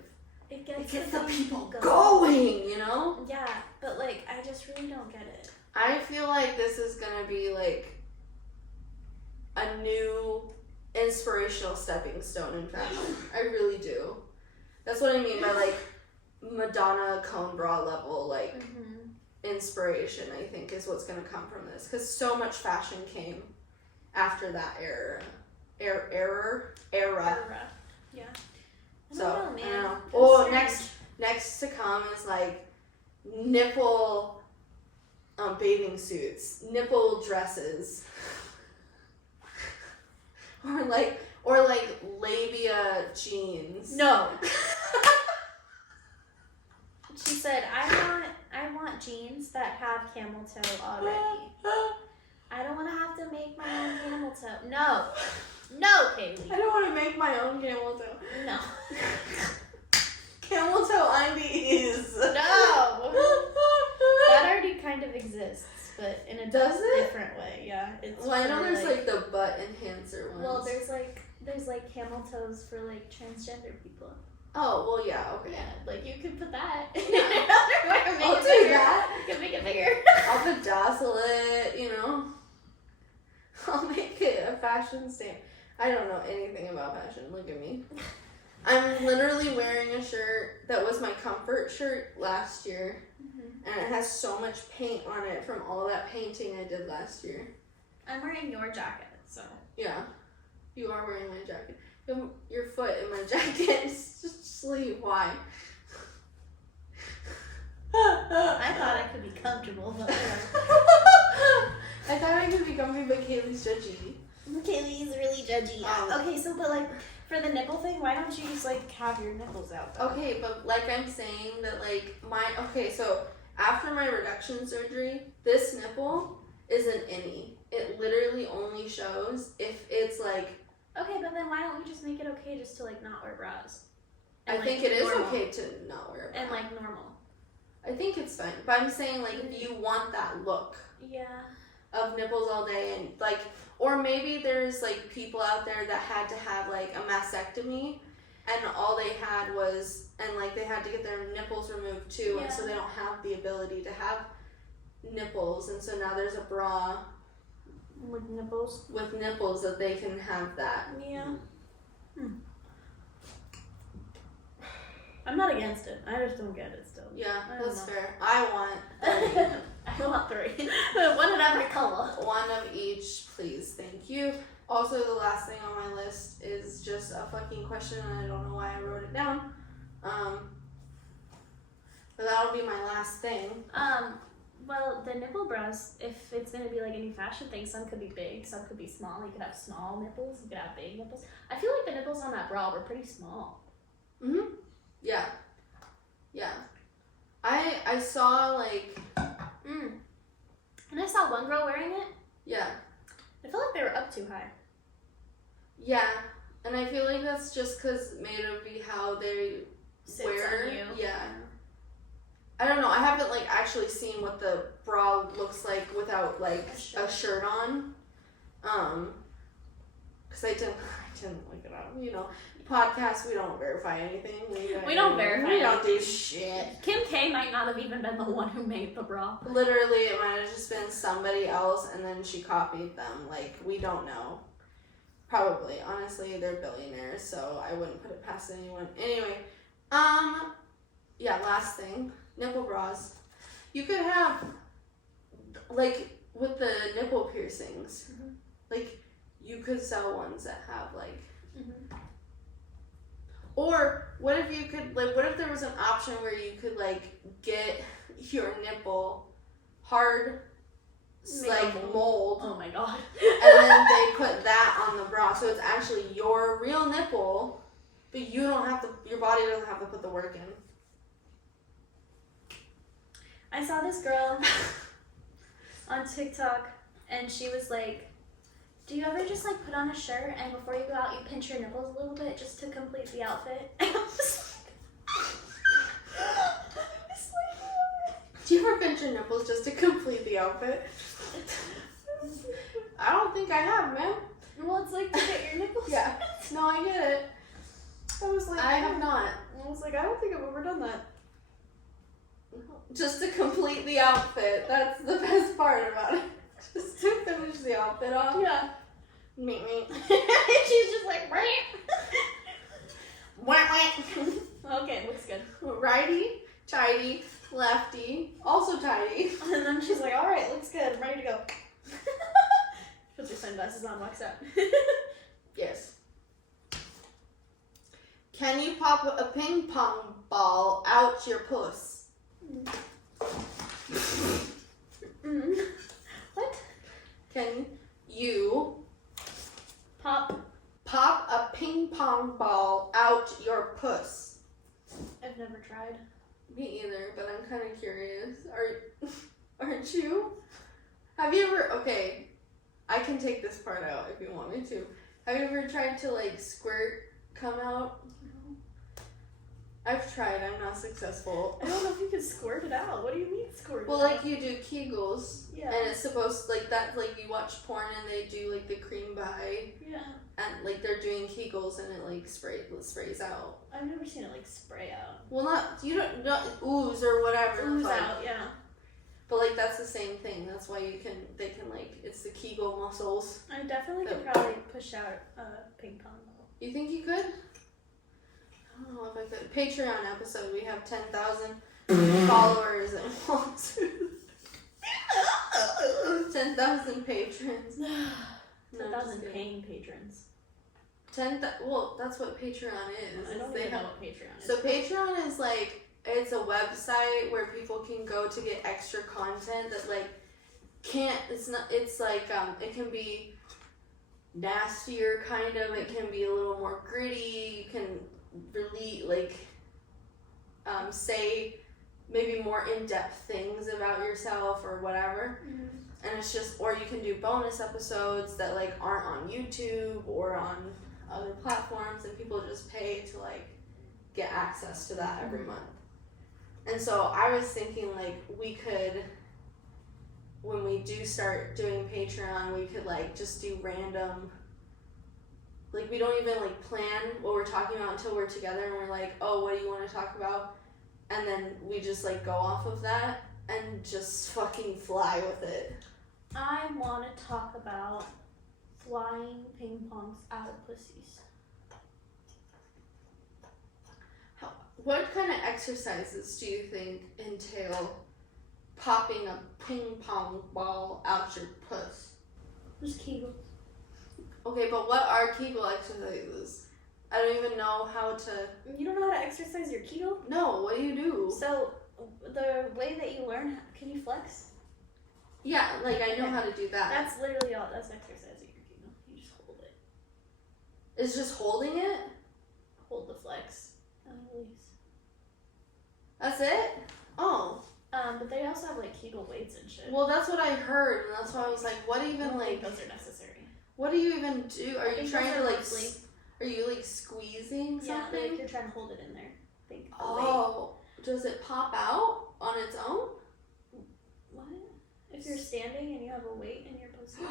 It It gets the things people going, you know? Yeah, but like I just really don't get it. I feel like this is gonna be like a new inspirational stepping stone in fashion. I really do. That's what I mean by like Madonna cone bra level like inspiration. I think is what's gonna come from this because so much fashion came after that era. Yeah. So I don't know, man. I don't know. It's Oh, strange. next to come is like nipple bathing suits, nipple dresses, or like labia jeans. No. She said, I want jeans that have camel toe already. I don't want to have to make my own camel toe. No. No, Kaylee. I don't want to make my own camel toe. No. Camel toe undies. No. That already kind of exists, but in a Does it? different way. Yeah. It's Well, I know for, there's like the butt enhancer ones. Well, there's like camel toes for like transgender people. Oh, well, yeah, okay. Yeah, like you could put that. Yeah. Make I'll it do bigger. that. You can make it bigger. I'll bedazzle it, you know? I'll make it a fashion stamp. I don't know anything about fashion. Look at me. I'm literally wearing a shirt that was my comfort shirt last year. And it has so much paint on it from all that painting I did last year. I'm wearing your jacket, so. Yeah. You are wearing my jacket. You have your foot in my jacket. Sleeve. Why? I thought I could be comfortable, but I thought I could be comfy, but Kaylee's judgy. Kaylee's really judgy. Okay, so but like for the nipple thing, why don't you just like have your nipples out though? Okay, but like I'm saying that like so after my reduction surgery, this nipple is an innie. It literally only shows if it's like Okay, but then why don't we just make it okay just to like not wear bras? And, I think it is normal. okay to not wear a bra. And like normal. I think it's fine. But I'm saying like if you want that look Yeah. of nipples all day and like, or maybe there's like people out there that had to have like a mastectomy and all they had was, and like they had to get their nipples removed too, and so they don't have the ability to have nipples, and so now there's a bra With nipples. that they can have that. Yeah. I'm not against it. I just don't get it still. Yeah, I don't that's know. fair. I want 3. I want 3. One in every color. One of each, please. Thank you. Also, the last thing on my list is just a fucking question, and I don't know why I wrote it down. But that'll be my last thing. Well, the nipple bras, if it's gonna be like any fashion thing, some could be big, some could be small. You could have small nipples, you could have big nipples. I feel like the nipples on that bra were pretty small. Mhm. Yeah. Yeah. I saw like. And I saw one girl wearing it. Yeah. I feel like they were up too high. Yeah. And I feel like that's just because maybe how they Sits wear. on you. Yeah. I don't know. I haven't like actually seen what the bra looks like without like a shirt on. Because I didn't look it up. You know, podcast, we don't verify anything. We don't verify We don't do anything. shit. Kim K might not have even been the one who made the bra. Literally, it might have just been somebody else, and then she copied them. Like, we don't know. Probably. Honestly, they're billionaires, so I wouldn't put it past anyone. Anyway, yeah, last thing. Nipple bras. You could have, like, with the nipple piercings, like, you could sell ones that have, like, or what if you could, like, what if there was an option where you could, like, get your nipple hard, like, mold. Oh my god. And then they put that on the bra, so it's actually your real nipple, but you don't have to, your body doesn't have to put the work in. I saw this girl on TikTok, and she was like, do you ever just like put on a shirt and before you go out you pinch your nipples a little bit just to complete the outfit? And I was like, Do you ever pinch your nipples just to complete the outfit? I don't think I have, man. well, it's like to get your nipples. Yeah. No, I get it. I was like, I have not. I was like, I don't think I've ever done that. Just to complete the outfit. That's the best part about it. Just to finish the outfit off. Yeah. Me. She's just like, Wah. okay, looks good. Righty, tighty, lefty, also tighty. And then she's like, all right, looks good, I'm ready to go. Puts her sunglasses on, walks out. Yes. Can you pop a ping pong ball out your puss? What? Can you Pop. pop a ping pong ball out your puss? I've never tried. Me either, but I'm kind of curious. Aren't you? Have you ever? Okay, I can take this part out if you want me to. Have you ever tried to like squirt come out? I've tried. I'm not successful. I don't know if you can squirt it out. What do you mean squirt Well, it like out? you do Kegels, Yeah. and it's supposed like that. Like you watch porn and they do like the cream pie, Yeah. and like they're doing Kegels and it like sprays out. I've never seen it like spray out. Well, not ooze or whatever. Ooze but, out, yeah. But like that's the same thing. That's why they can like it's the Kegel muscles. I definitely could probably push out a ping pong ball. You think you could? I don't know if I could. Patreon episode. We have 10,000 followers and 10,000 patrons. 10,000 paying patrons. Well, that's what Patreon is. I don't They even know have- what Patreon is. So Patreon is like, it's a website where people can go to get extra content that like it's like it can be nastier kind of, it can be a little more gritty, you can really like say maybe more in-depth things about yourself or whatever. And it's just, or you can do bonus episodes that like aren't on YouTube or on other platforms, and people just pay to like get access to that every month. And so I was thinking, like, we could, when we do start doing Patreon, we could, like, just do random, like, we don't even, like, plan what we're talking about until we're together and we're like, oh, what do you want to talk about? And then we just, like, go off of that and just fucking fly with it. I want to talk about flying ping pongs out of pussies. What kind of exercises do you think entail popping a ping pong ball out your puss? Just Kegels. Okay, but what are Kegel exercises? I don't even know how to... You don't know how to exercise your Kegel? No, what do you do? So, the way that you learn, can you flex? Yeah, like I know how to do that. That's literally all, that's exercising your Kegel. You just hold it. It's just holding it? Hold the flex and release. That's it? Oh. But they also have like Kegel weights and shit. Well, that's what I heard, and that's why I was like, what even, I don't like... think those are necessary. What do you even do? Are you trying to, like... sleep? Are you, like, squeezing something? Yeah, like you're trying to hold it in there. Think the Oh. Does it pop out on its own? What? If you're standing and you have a weight in your pussy?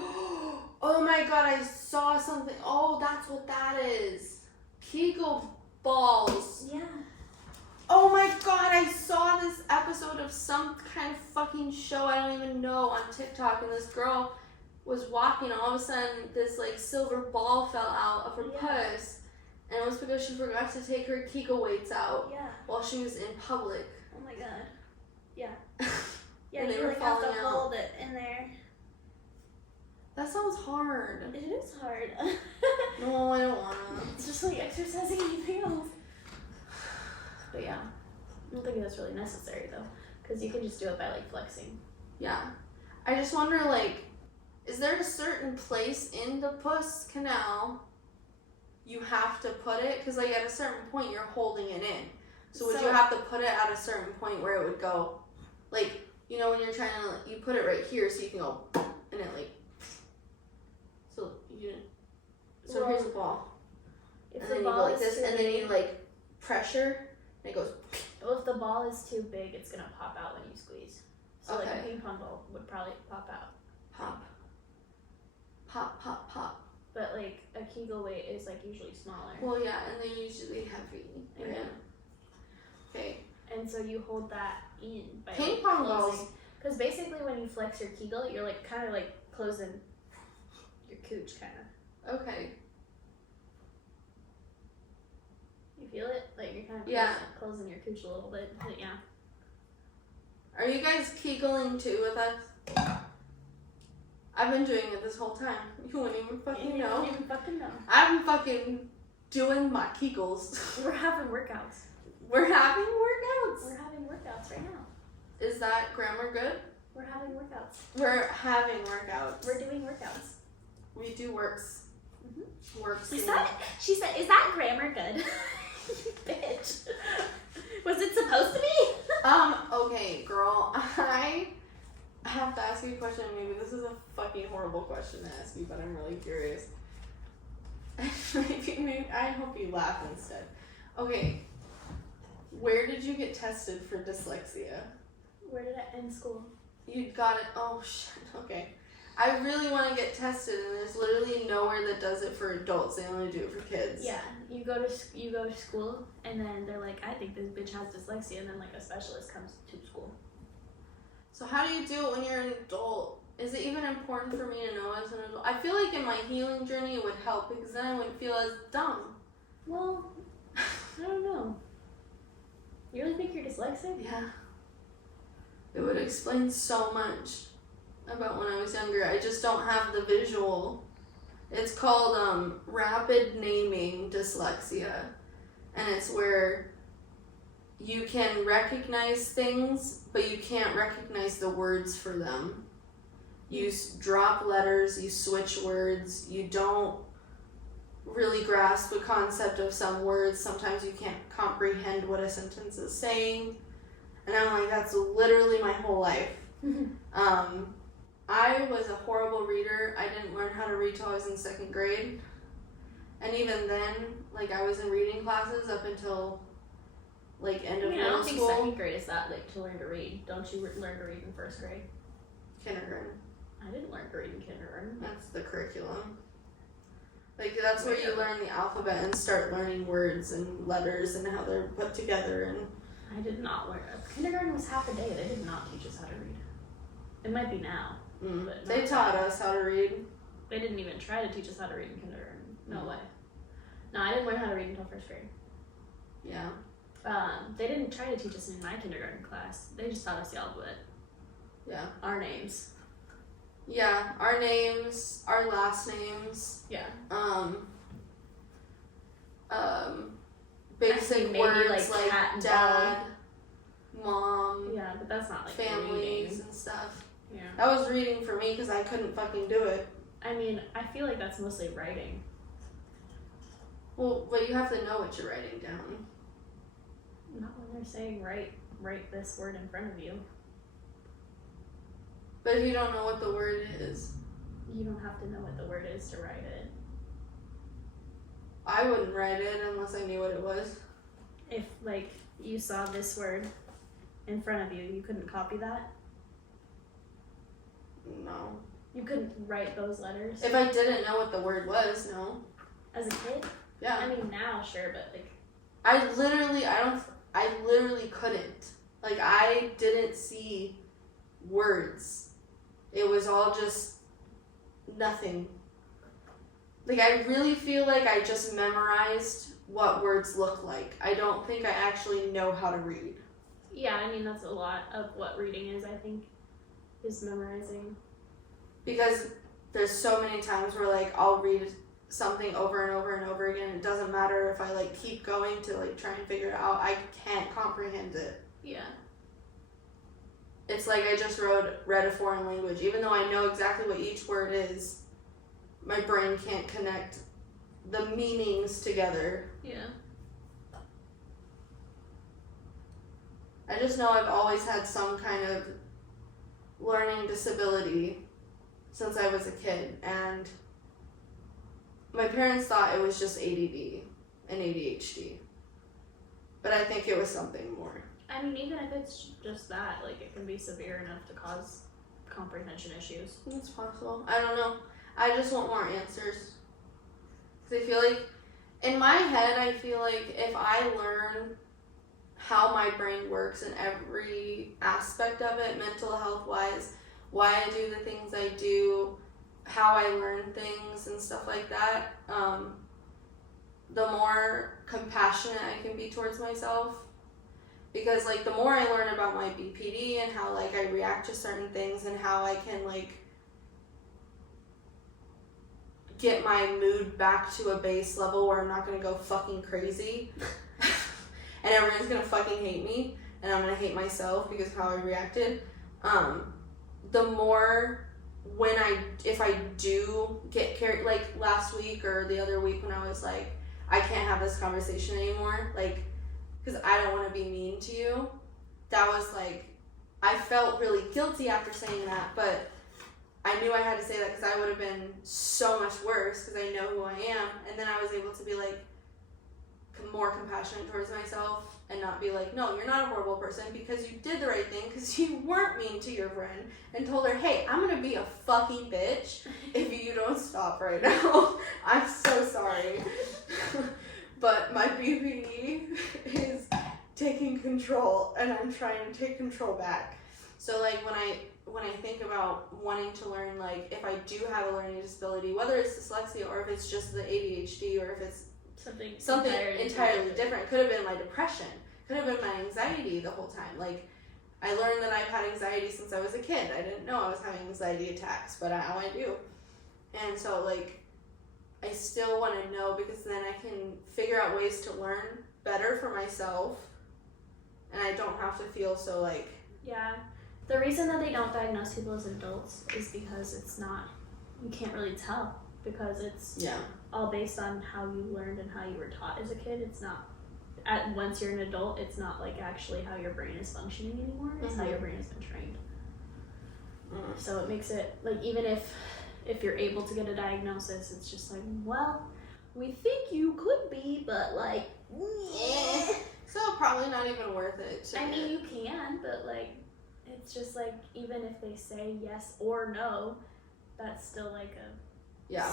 Oh my god, I saw something. Oh, that's what that is. Kegel balls. Yeah. Oh my god, I saw this episode of some kind of fucking show I don't even know on TikTok, and this girl was walking, and all of a sudden this like silver ball fell out of her puss, and it was because she forgot to take her Kegel weights out while she was in public. Oh my god. Yeah. Yeah, And they you were like have to falling out. hold it in there. That sounds hard. It is hard. No, I don't wanna. It's just like exercising anything else. But yeah, I don't think that's really necessary though, because you can just do it by like flexing. Yeah. I just wonder, like, is there a certain place in the puss canal you have to put it? Because, like, at a certain point, you're holding it in. So would you have to put it at a certain point where it would go, like, you know, when you're trying to, you put it right here so you can go, and it, like, so Well, here's the ball. If And the then you go ball like is this, too and then big, you, like, pressure, and it goes. well, if the ball is too big, it's gonna pop out when you squeeze. So like Okay. a ping pong ball would probably pop out. Pop. Pop, pop, pop. But like a Kegel weight is like usually smaller. Well, yeah, and they're usually heavy. Right? Yeah. Okay. And so you hold that in by Ping pong balls. Because basically when you flex your Kegel, you're like kind of like closing your cooch kind of. Okay. You feel it? Like you're kind of closing your cooch a little bit. But yeah. Are you guys Kegeling too with us? I've been doing it this whole time. You wouldn't even fucking know. You don't even fucking know. I'm fucking doing my Kegels. We're having workouts. We're having workouts. We're having workouts right now. Is that grammar good? We're having workouts. We're having workouts. We're doing workouts. We do works. Mm-hmm. Works. She said, is that grammar good? Bitch. Was it supposed to be? Okay, girl. I have to ask you a question. Maybe this is a fucking horrible question to ask you, but I'm really curious. maybe I hope you laugh instead. Okay. Where did you get tested for dyslexia? Where did I end school? You got it. Oh shit. Okay. I really want to get tested, and there's literally nowhere that does it for adults. They only do it for kids. Yeah, you go to school, and then they're like, I think this bitch has dyslexia, and then like a specialist comes to school. So how do you do it when you're an adult? Is it even important for me to know as an adult? I feel like in my healing journey it would help, because then I wouldn't feel as dumb. Well, I don't know. You really think you're dyslexic? Yeah. It would explain so much about when I was younger. I just don't have the visual. It's called rapid naming dyslexia, and it's where you can recognize things, but you can't recognize the words for them. You drop letters, you switch words, you don't really grasp the concept of some words. Sometimes you can't comprehend what a sentence is saying, and I'm like, that's literally my whole life. I was a horrible reader. I didn't learn how to read till I was in 2nd grade. And even then, like, I was in reading classes up until like end I of mean, I middle don't think school. second grade is that late to learn to read. Don't you learn to read in first grade? Kindergarten. I didn't learn to read in kindergarten. That's the curriculum. Like, that's where you learn the alphabet and start learning words and letters and how they're put together. And I did not learn. Kindergarten was half a day. They did not teach us how to read. It might be now. But they taught us how to read. They didn't even try to teach us how to read in kindergarten. No way. No, I didn't learn how to read until first grade. Yeah. They didn't try to teach us in my kindergarten class. They just taught us the alphabet. Yeah. Our names. Yeah, our names, our last names. Yeah. Basic maybe, words like cat like and dad, mom, Yeah, but that's not like families reading. and stuff. Yeah. That was reading for me because I couldn't fucking do it. I mean, I feel like that's mostly writing. Well, but you have to know what you're writing down. Not when they're saying write this word in front of you. But if you don't know what the word is, You don't have to know what the word is to write it. I wouldn't write it unless I knew what it was. If like you saw this word in front of you, you couldn't copy that? No. You couldn't write those letters? If I didn't know what the word was, no. As a kid? Yeah. I mean now sure, but like I literally couldn't. Like, I didn't see words. It was all just nothing. Like, I really feel like I just memorized what words look like. I don't think I actually know how to read. yeah, I mean that's a lot of what reading is, I think, is memorizing. Because there's so many times where, like, I'll read something over and over and over again. It doesn't matter if I, like, keep going to, like, try and figure it out. I can't comprehend it. Yeah. It's like I just read a foreign language. Even though I know exactly what each word is, my brain can't connect the meanings together. Yeah. I just know I've always had some kind of learning disability since I was a kid, and my parents thought it was just ADD and ADHD, but I think it was something more. I mean, even if it's just that, like, it can be severe enough to cause comprehension issues. It's possible. I don't know. I just want more answers. Because I feel like, in my head, I feel like if I learn how my brain works in every aspect of it, mental health wise, why I do the things I do, how I learn things and stuff like that, the more compassionate I can be towards myself. Because, like, the more I learn about my BPD and how, like, I react to certain things and how I can, like, get my mood back to a base level where I'm not going to go fucking crazy and everyone's going to fucking hate me and I'm going to hate myself because of how I reacted, the more if I do get carried, like last week or the other week when I was like, I can't have this conversation anymore, like, because I don't want to be mean to you, that was like, I felt really guilty after saying that, but I knew I had to say that because I would have been so much worse because I know who I am, and then I was able to be like more compassionate towards myself and not be like, no, you're not a horrible person because you did the right thing because you weren't mean to your friend and told her, hey, I'm gonna be a fucking bitch if you don't stop right now. I'm so sorry. But my BPD is taking control and I'm trying to take control back. So like when I think about wanting to learn, like if I do have a learning disability, whether it's dyslexia or if it's just the ADHD or if it's something entirely different. Could have been my depression. Could have been my anxiety the whole time. Like, I learned that I've had anxiety since I was a kid. I didn't know I was having anxiety attacks, but now I do. And so, like, I still want to know because then I can figure out ways to learn better for myself and I don't have to feel so, like... Yeah. The reason that they don't diagnose people as adults is because it's not... You can't really tell because it's... Yeah. all based on how you learned and how you were taught as a kid. It's not once you're an adult, it's not like actually how your brain is functioning anymore. It's how your brain has been trained. So it makes it like, even if you're able to get a diagnosis, it's just like, well, we think you could be, but like, So probably not even worth it. I mean, you can, but like, it's just like, even if they say yes or no, that's still like a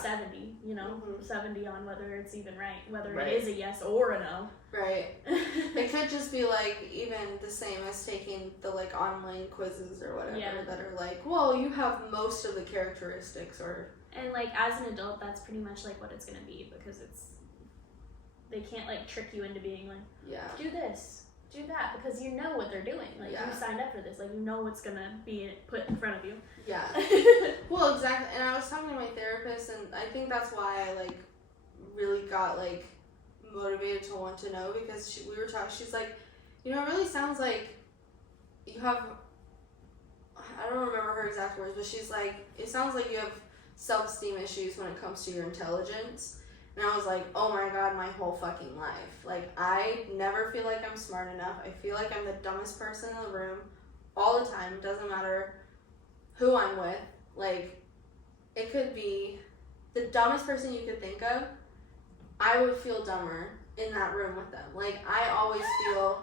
70, you know, 70 on whether it's even right, whether it is a yes or a no. Right. It could just be like even the same as taking the like online quizzes or whatever that are like, well, you have most of the characteristics or. And like as an adult, that's pretty much like what it's gonna be, because they can't like trick you into being like, do this, do that, because you know what they're doing. Like you signed up for this, like you know what's gonna be put in front of you. Yeah. Well, exactly. And I was talking to my therapist, and I think that's why I like really got like motivated to want to know, because we were talking. She's like, you know, it really sounds like you have. I don't remember her exact words, but she's like, it sounds like you have self-esteem issues when it comes to your intelligence. And I was like, oh my god, my whole fucking life. Like, I never feel like I'm smart enough. I feel like I'm the dumbest person in the room all the time. It doesn't matter who I'm with. Like, it could be the dumbest person you could think of. I would feel dumber in that room with them. Like, I always feel...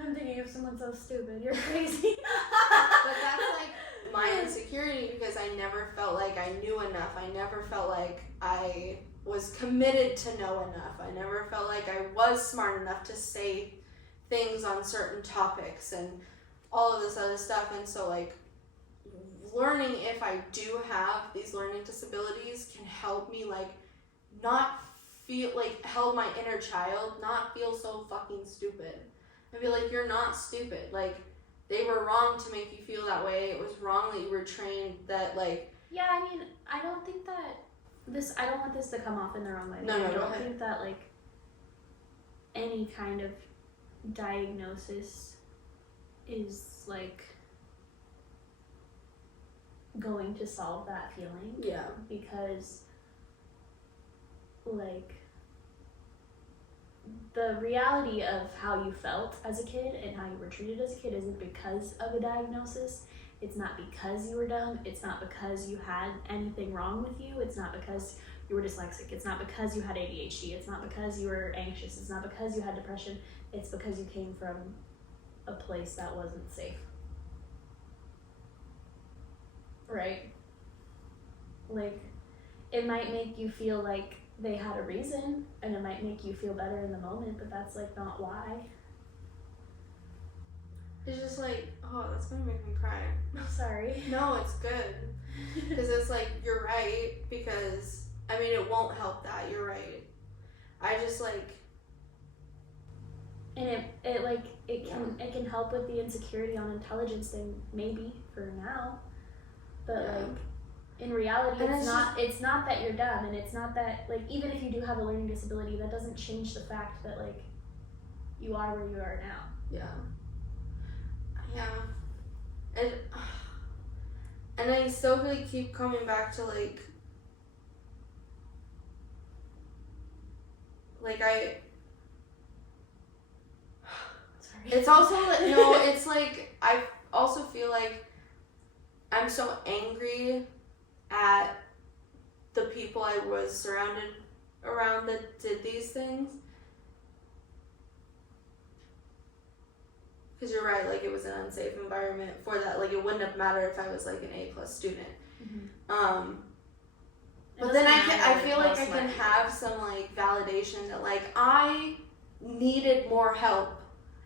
I'm thinking of someone so stupid. You're crazy. But that's like my insecurity, because I never felt like I knew enough. I never felt like I was committed to know enough. I never felt like I was smart enough to say things on certain topics and all of this other stuff. And so like learning if I do have these learning disabilities can help me like not feel like, help my inner child not feel so fucking stupid. I feel like, you're not stupid. Like, they were wrong to make you feel that way. It was wrong that you were trained that, like... Yeah, I mean, I don't think that I don't want this to come off in the wrong way. No, I don't think that, like, any kind of diagnosis is, like, going to solve that feeling. Yeah. Because, like... the reality of how you felt as a kid and how you were treated as a kid isn't because of a diagnosis. It's not because you were dumb. It's not because you had anything wrong with you. It's not because you were dyslexic. It's not because you had ADHD. It's not because you were anxious. It's not because you had depression. It's because you came from a place that wasn't safe. Right? Like, it might make you feel like they had a reason, and it might make you feel better in the moment, but that's like not why. It's just like, oh, that's gonna make me cry. I'm sorry. No, it's good. Because it's like, you're right, because, I mean, it won't help that, you're right. I just like... And it can help with the insecurity on intelligence thing, maybe, for now. But like, in reality, it's not that you're dumb, and it's not that, like, even if you do have a learning disability, that doesn't change the fact that, like, you are where you are now. Yeah. And I still really keep coming back to, like I... Sorry. It's also, no, it's like, I also feel like I'm so angry at the people I was surrounded around that did these things. Because you're right, like, it was an unsafe environment for that. Like, it wouldn't have mattered if I was like an A+ student. Mm-hmm. But then I feel like I can have some like validation that like I needed more help,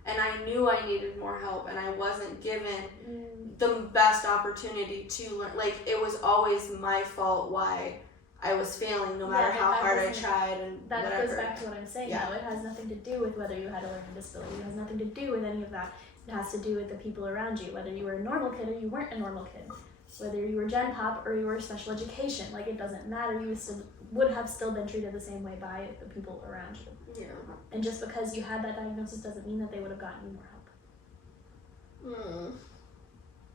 and I knew I needed more help, and I wasn't given the best opportunity to learn. Like, it was always my fault why I was failing, no matter how hard I tried and that whatever. Goes back to what I'm saying. Yeah. Though. It has nothing to do with whether you had a learning disability. It has nothing to do with any of that. It has to do with the people around you, whether you were a normal kid or you weren't a normal kid, whether you were Gen Pop or you were special education. Like, it doesn't matter. You would have still been treated the same way by the people around you. Yeah. And just because you had that diagnosis doesn't mean that they would have gotten you more help.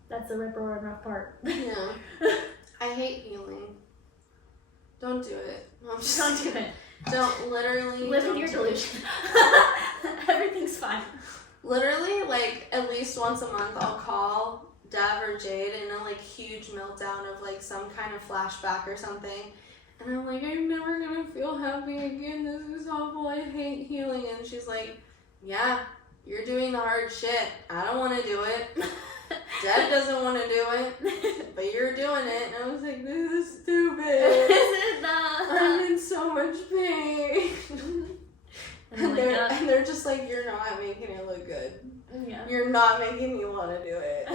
That's the rip roaring rough part. Yeah. I hate healing. Don't do it. No, I'm just Don't do it. Don't literally live don't in your do delusion. Everything's fine. Literally, like, at least once a month I'll call Dev or Jade in a like huge meltdown of like some kind of flashback or something, and I'm like, I'm never gonna feel happy again, this is awful, I hate healing. And she's like, yeah, you're doing the hard shit. I don't want to do it. Dad doesn't want to do it, but you're doing it. And I was like, this is stupid. This is not. I'm in so much pain. And they're just like, you're not making it look good. Yeah. You're not making me want to do it.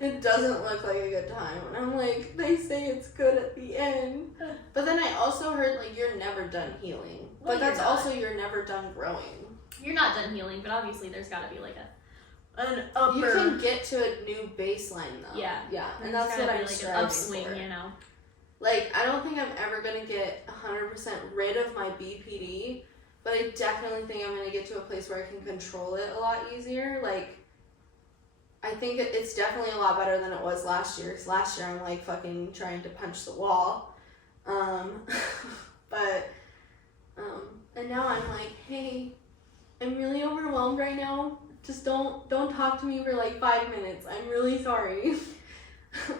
It doesn't look like a good time. And I'm like, they say it's good at the end. But then I also heard, like, you're never done healing. Well, But that's also you're never done growing. You're not done healing, but obviously there's got to be like an upper. You can get to a new baseline though. Yeah. Yeah. And There's that's gotta what be I'm like striving an upswing, for. you know. Like, I don't think I'm ever going to get 100% rid of my BPD, but I definitely think I'm going to get to a place where I can control it a lot easier. Like, I think it's definitely a lot better than it was last year, because last year I'm, like, fucking trying to punch the wall. And now I'm like, hey, I'm really overwhelmed right now. Just don't talk to me for, like, 5 minutes. I'm really sorry.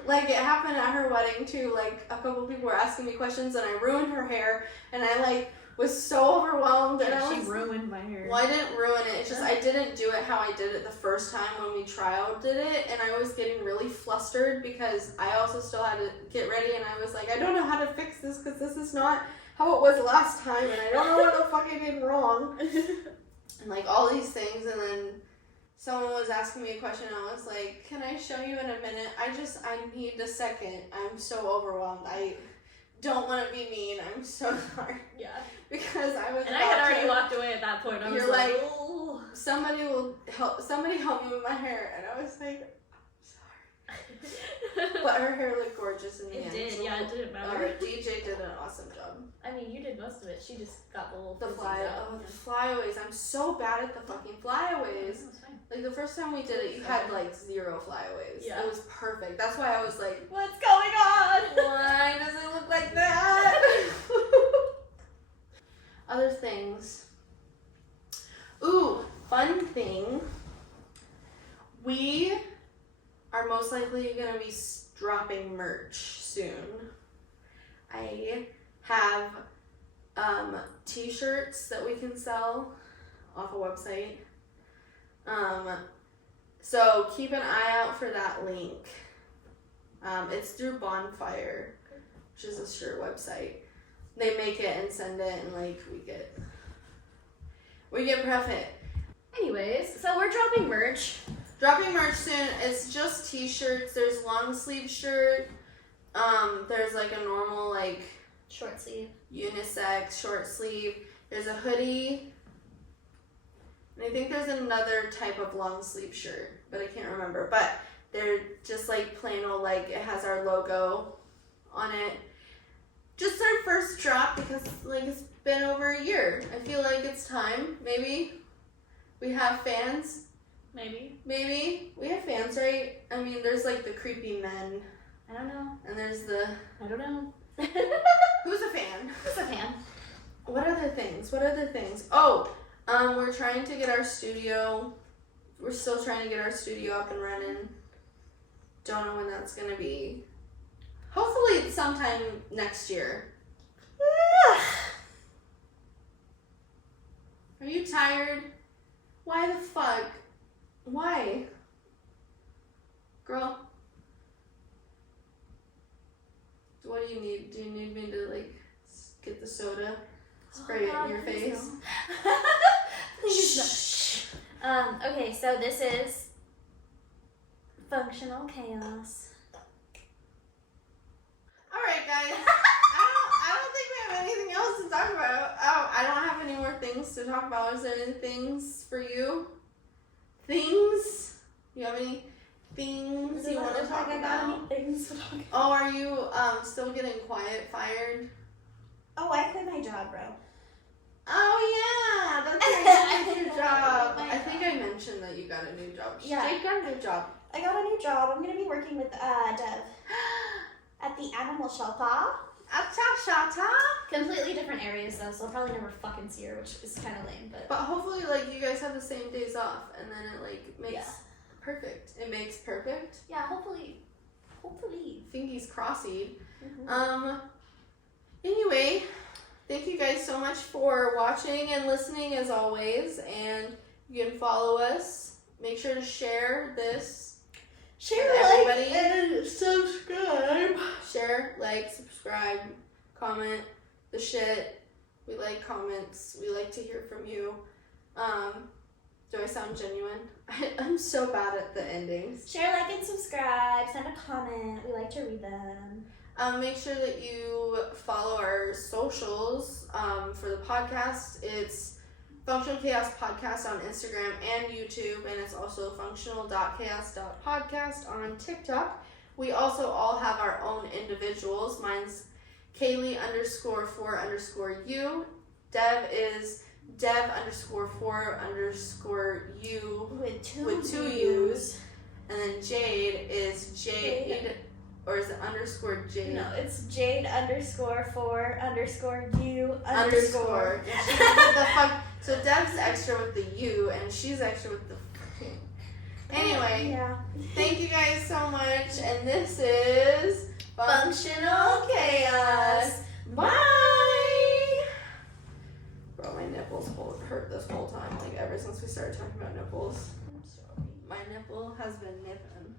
Like, it happened at her wedding too. Like, a couple people were asking me questions and I ruined her hair and I like was so overwhelmed. And She ruined my hair. Well, I didn't ruin it. It's just I didn't do it how I did it the first time when we did it, and I was getting really flustered because I also still had to get ready, and I was like, I don't know how to fix this because this is not how it was last time, and I don't know what the fuck I did wrong. And like all these things, and then someone was asking me a question and I was like, can I show you in a minute? I need a second. I'm so overwhelmed. I don't want to be mean. I'm so sorry. Yeah. Because I was. And I had already walked away at that point. I was like, oh. Somebody help me with my hair. And I was like, sorry. But her hair looked gorgeous in the end. It did, so yeah, it didn't matter. Our DJ did an awesome job. I mean, you did most of it. She just got the little The fuzzies flyaways. I'm so bad at the fucking flyaways. That's fine. Like, the first time we did it, you had, like, 0 flyaways. Yeah. It was perfect. That's why I was like, What's going on? why does it look like that? Other things. Ooh, fun thing. We are most likely going to be dropping merch soon. I have t-shirts that we can sell off a website. So keep an eye out for that link. It's through Bonfire, which is a shirt website. They make it and send it, and like we get profit. Anyways, so we're dropping merch. Dropping merch soon. It's just t-shirts. There's long sleeve shirt. There's like a normal like Short sleeve. unisex short sleeve. There's a hoodie. And I think there's another type of long sleeve shirt, but I can't remember. But they're just like plain old, like it has our logo on it. Just our first drop because like it's been over a year. I feel like it's time. Maybe we have fans. Maybe. We have fans, right? I mean, there's like the creepy men. I don't know. And there's the... I don't know. Who's a fan? Who's a fan? What other things? Oh, we're trying to get our studio. We're still trying to get our studio up and running. Don't know when that's going to be. Hopefully sometime next year. Are you tired? Why the fuck? Why? Girl. What do you need? Do you need me to like get the soda? Spray it in your face? Please no. Okay, so this is Functional Chaos. Alright guys. I don't think we have anything else to talk about. I don't have any more things to talk about. Is there any things for you? Things? You have any things you want to talk about? Things to talk about. Oh, are you still getting fired? Oh, I quit my job, bro. Oh yeah, that's right. You quit your job. I think I mentioned that you got a new job. Yeah. Jade got a new job. I got a new job. I'm gonna be working with Dev at the animal shelter. Shata. Completely different areas though, so I'll probably never fucking see her, which is kind of lame, but... But hopefully, like, you guys have the same days off, and then it, like, makes Yeah. perfect. It makes perfect. Yeah, hopefully. Fingies crossy. Mm-hmm. Anyway, thank you guys so much for watching and listening as always. And you can follow us. Make sure to share this. Share, with everybody. and subscribe. Share, like, subscribe, comment the shit. We like comments. We like to hear from you. Do I sound genuine? I'm so bad at the endings. Share, like, and subscribe. Send a comment. We like to read them. Make sure that you follow our socials for the podcast. It's Functional Chaos Podcast on Instagram and YouTube, and it's also functional.chaos.podcast on TikTok. We also all have our own individuals. Mine's Kaylee_4_U. Dev is Dev_4_U With two U's. And then Jade is Jade. Or is it _Jade? No, it's Jade_4_U_. So Dev's extra with the U, and she's extra with the. Anyway, Yeah. thank you guys so much, and this is Functional Chaos. Bye. Bro, my nipples hurt this whole time, like ever since we started talking about nipples. I'm sorry. My nipple has been nipping.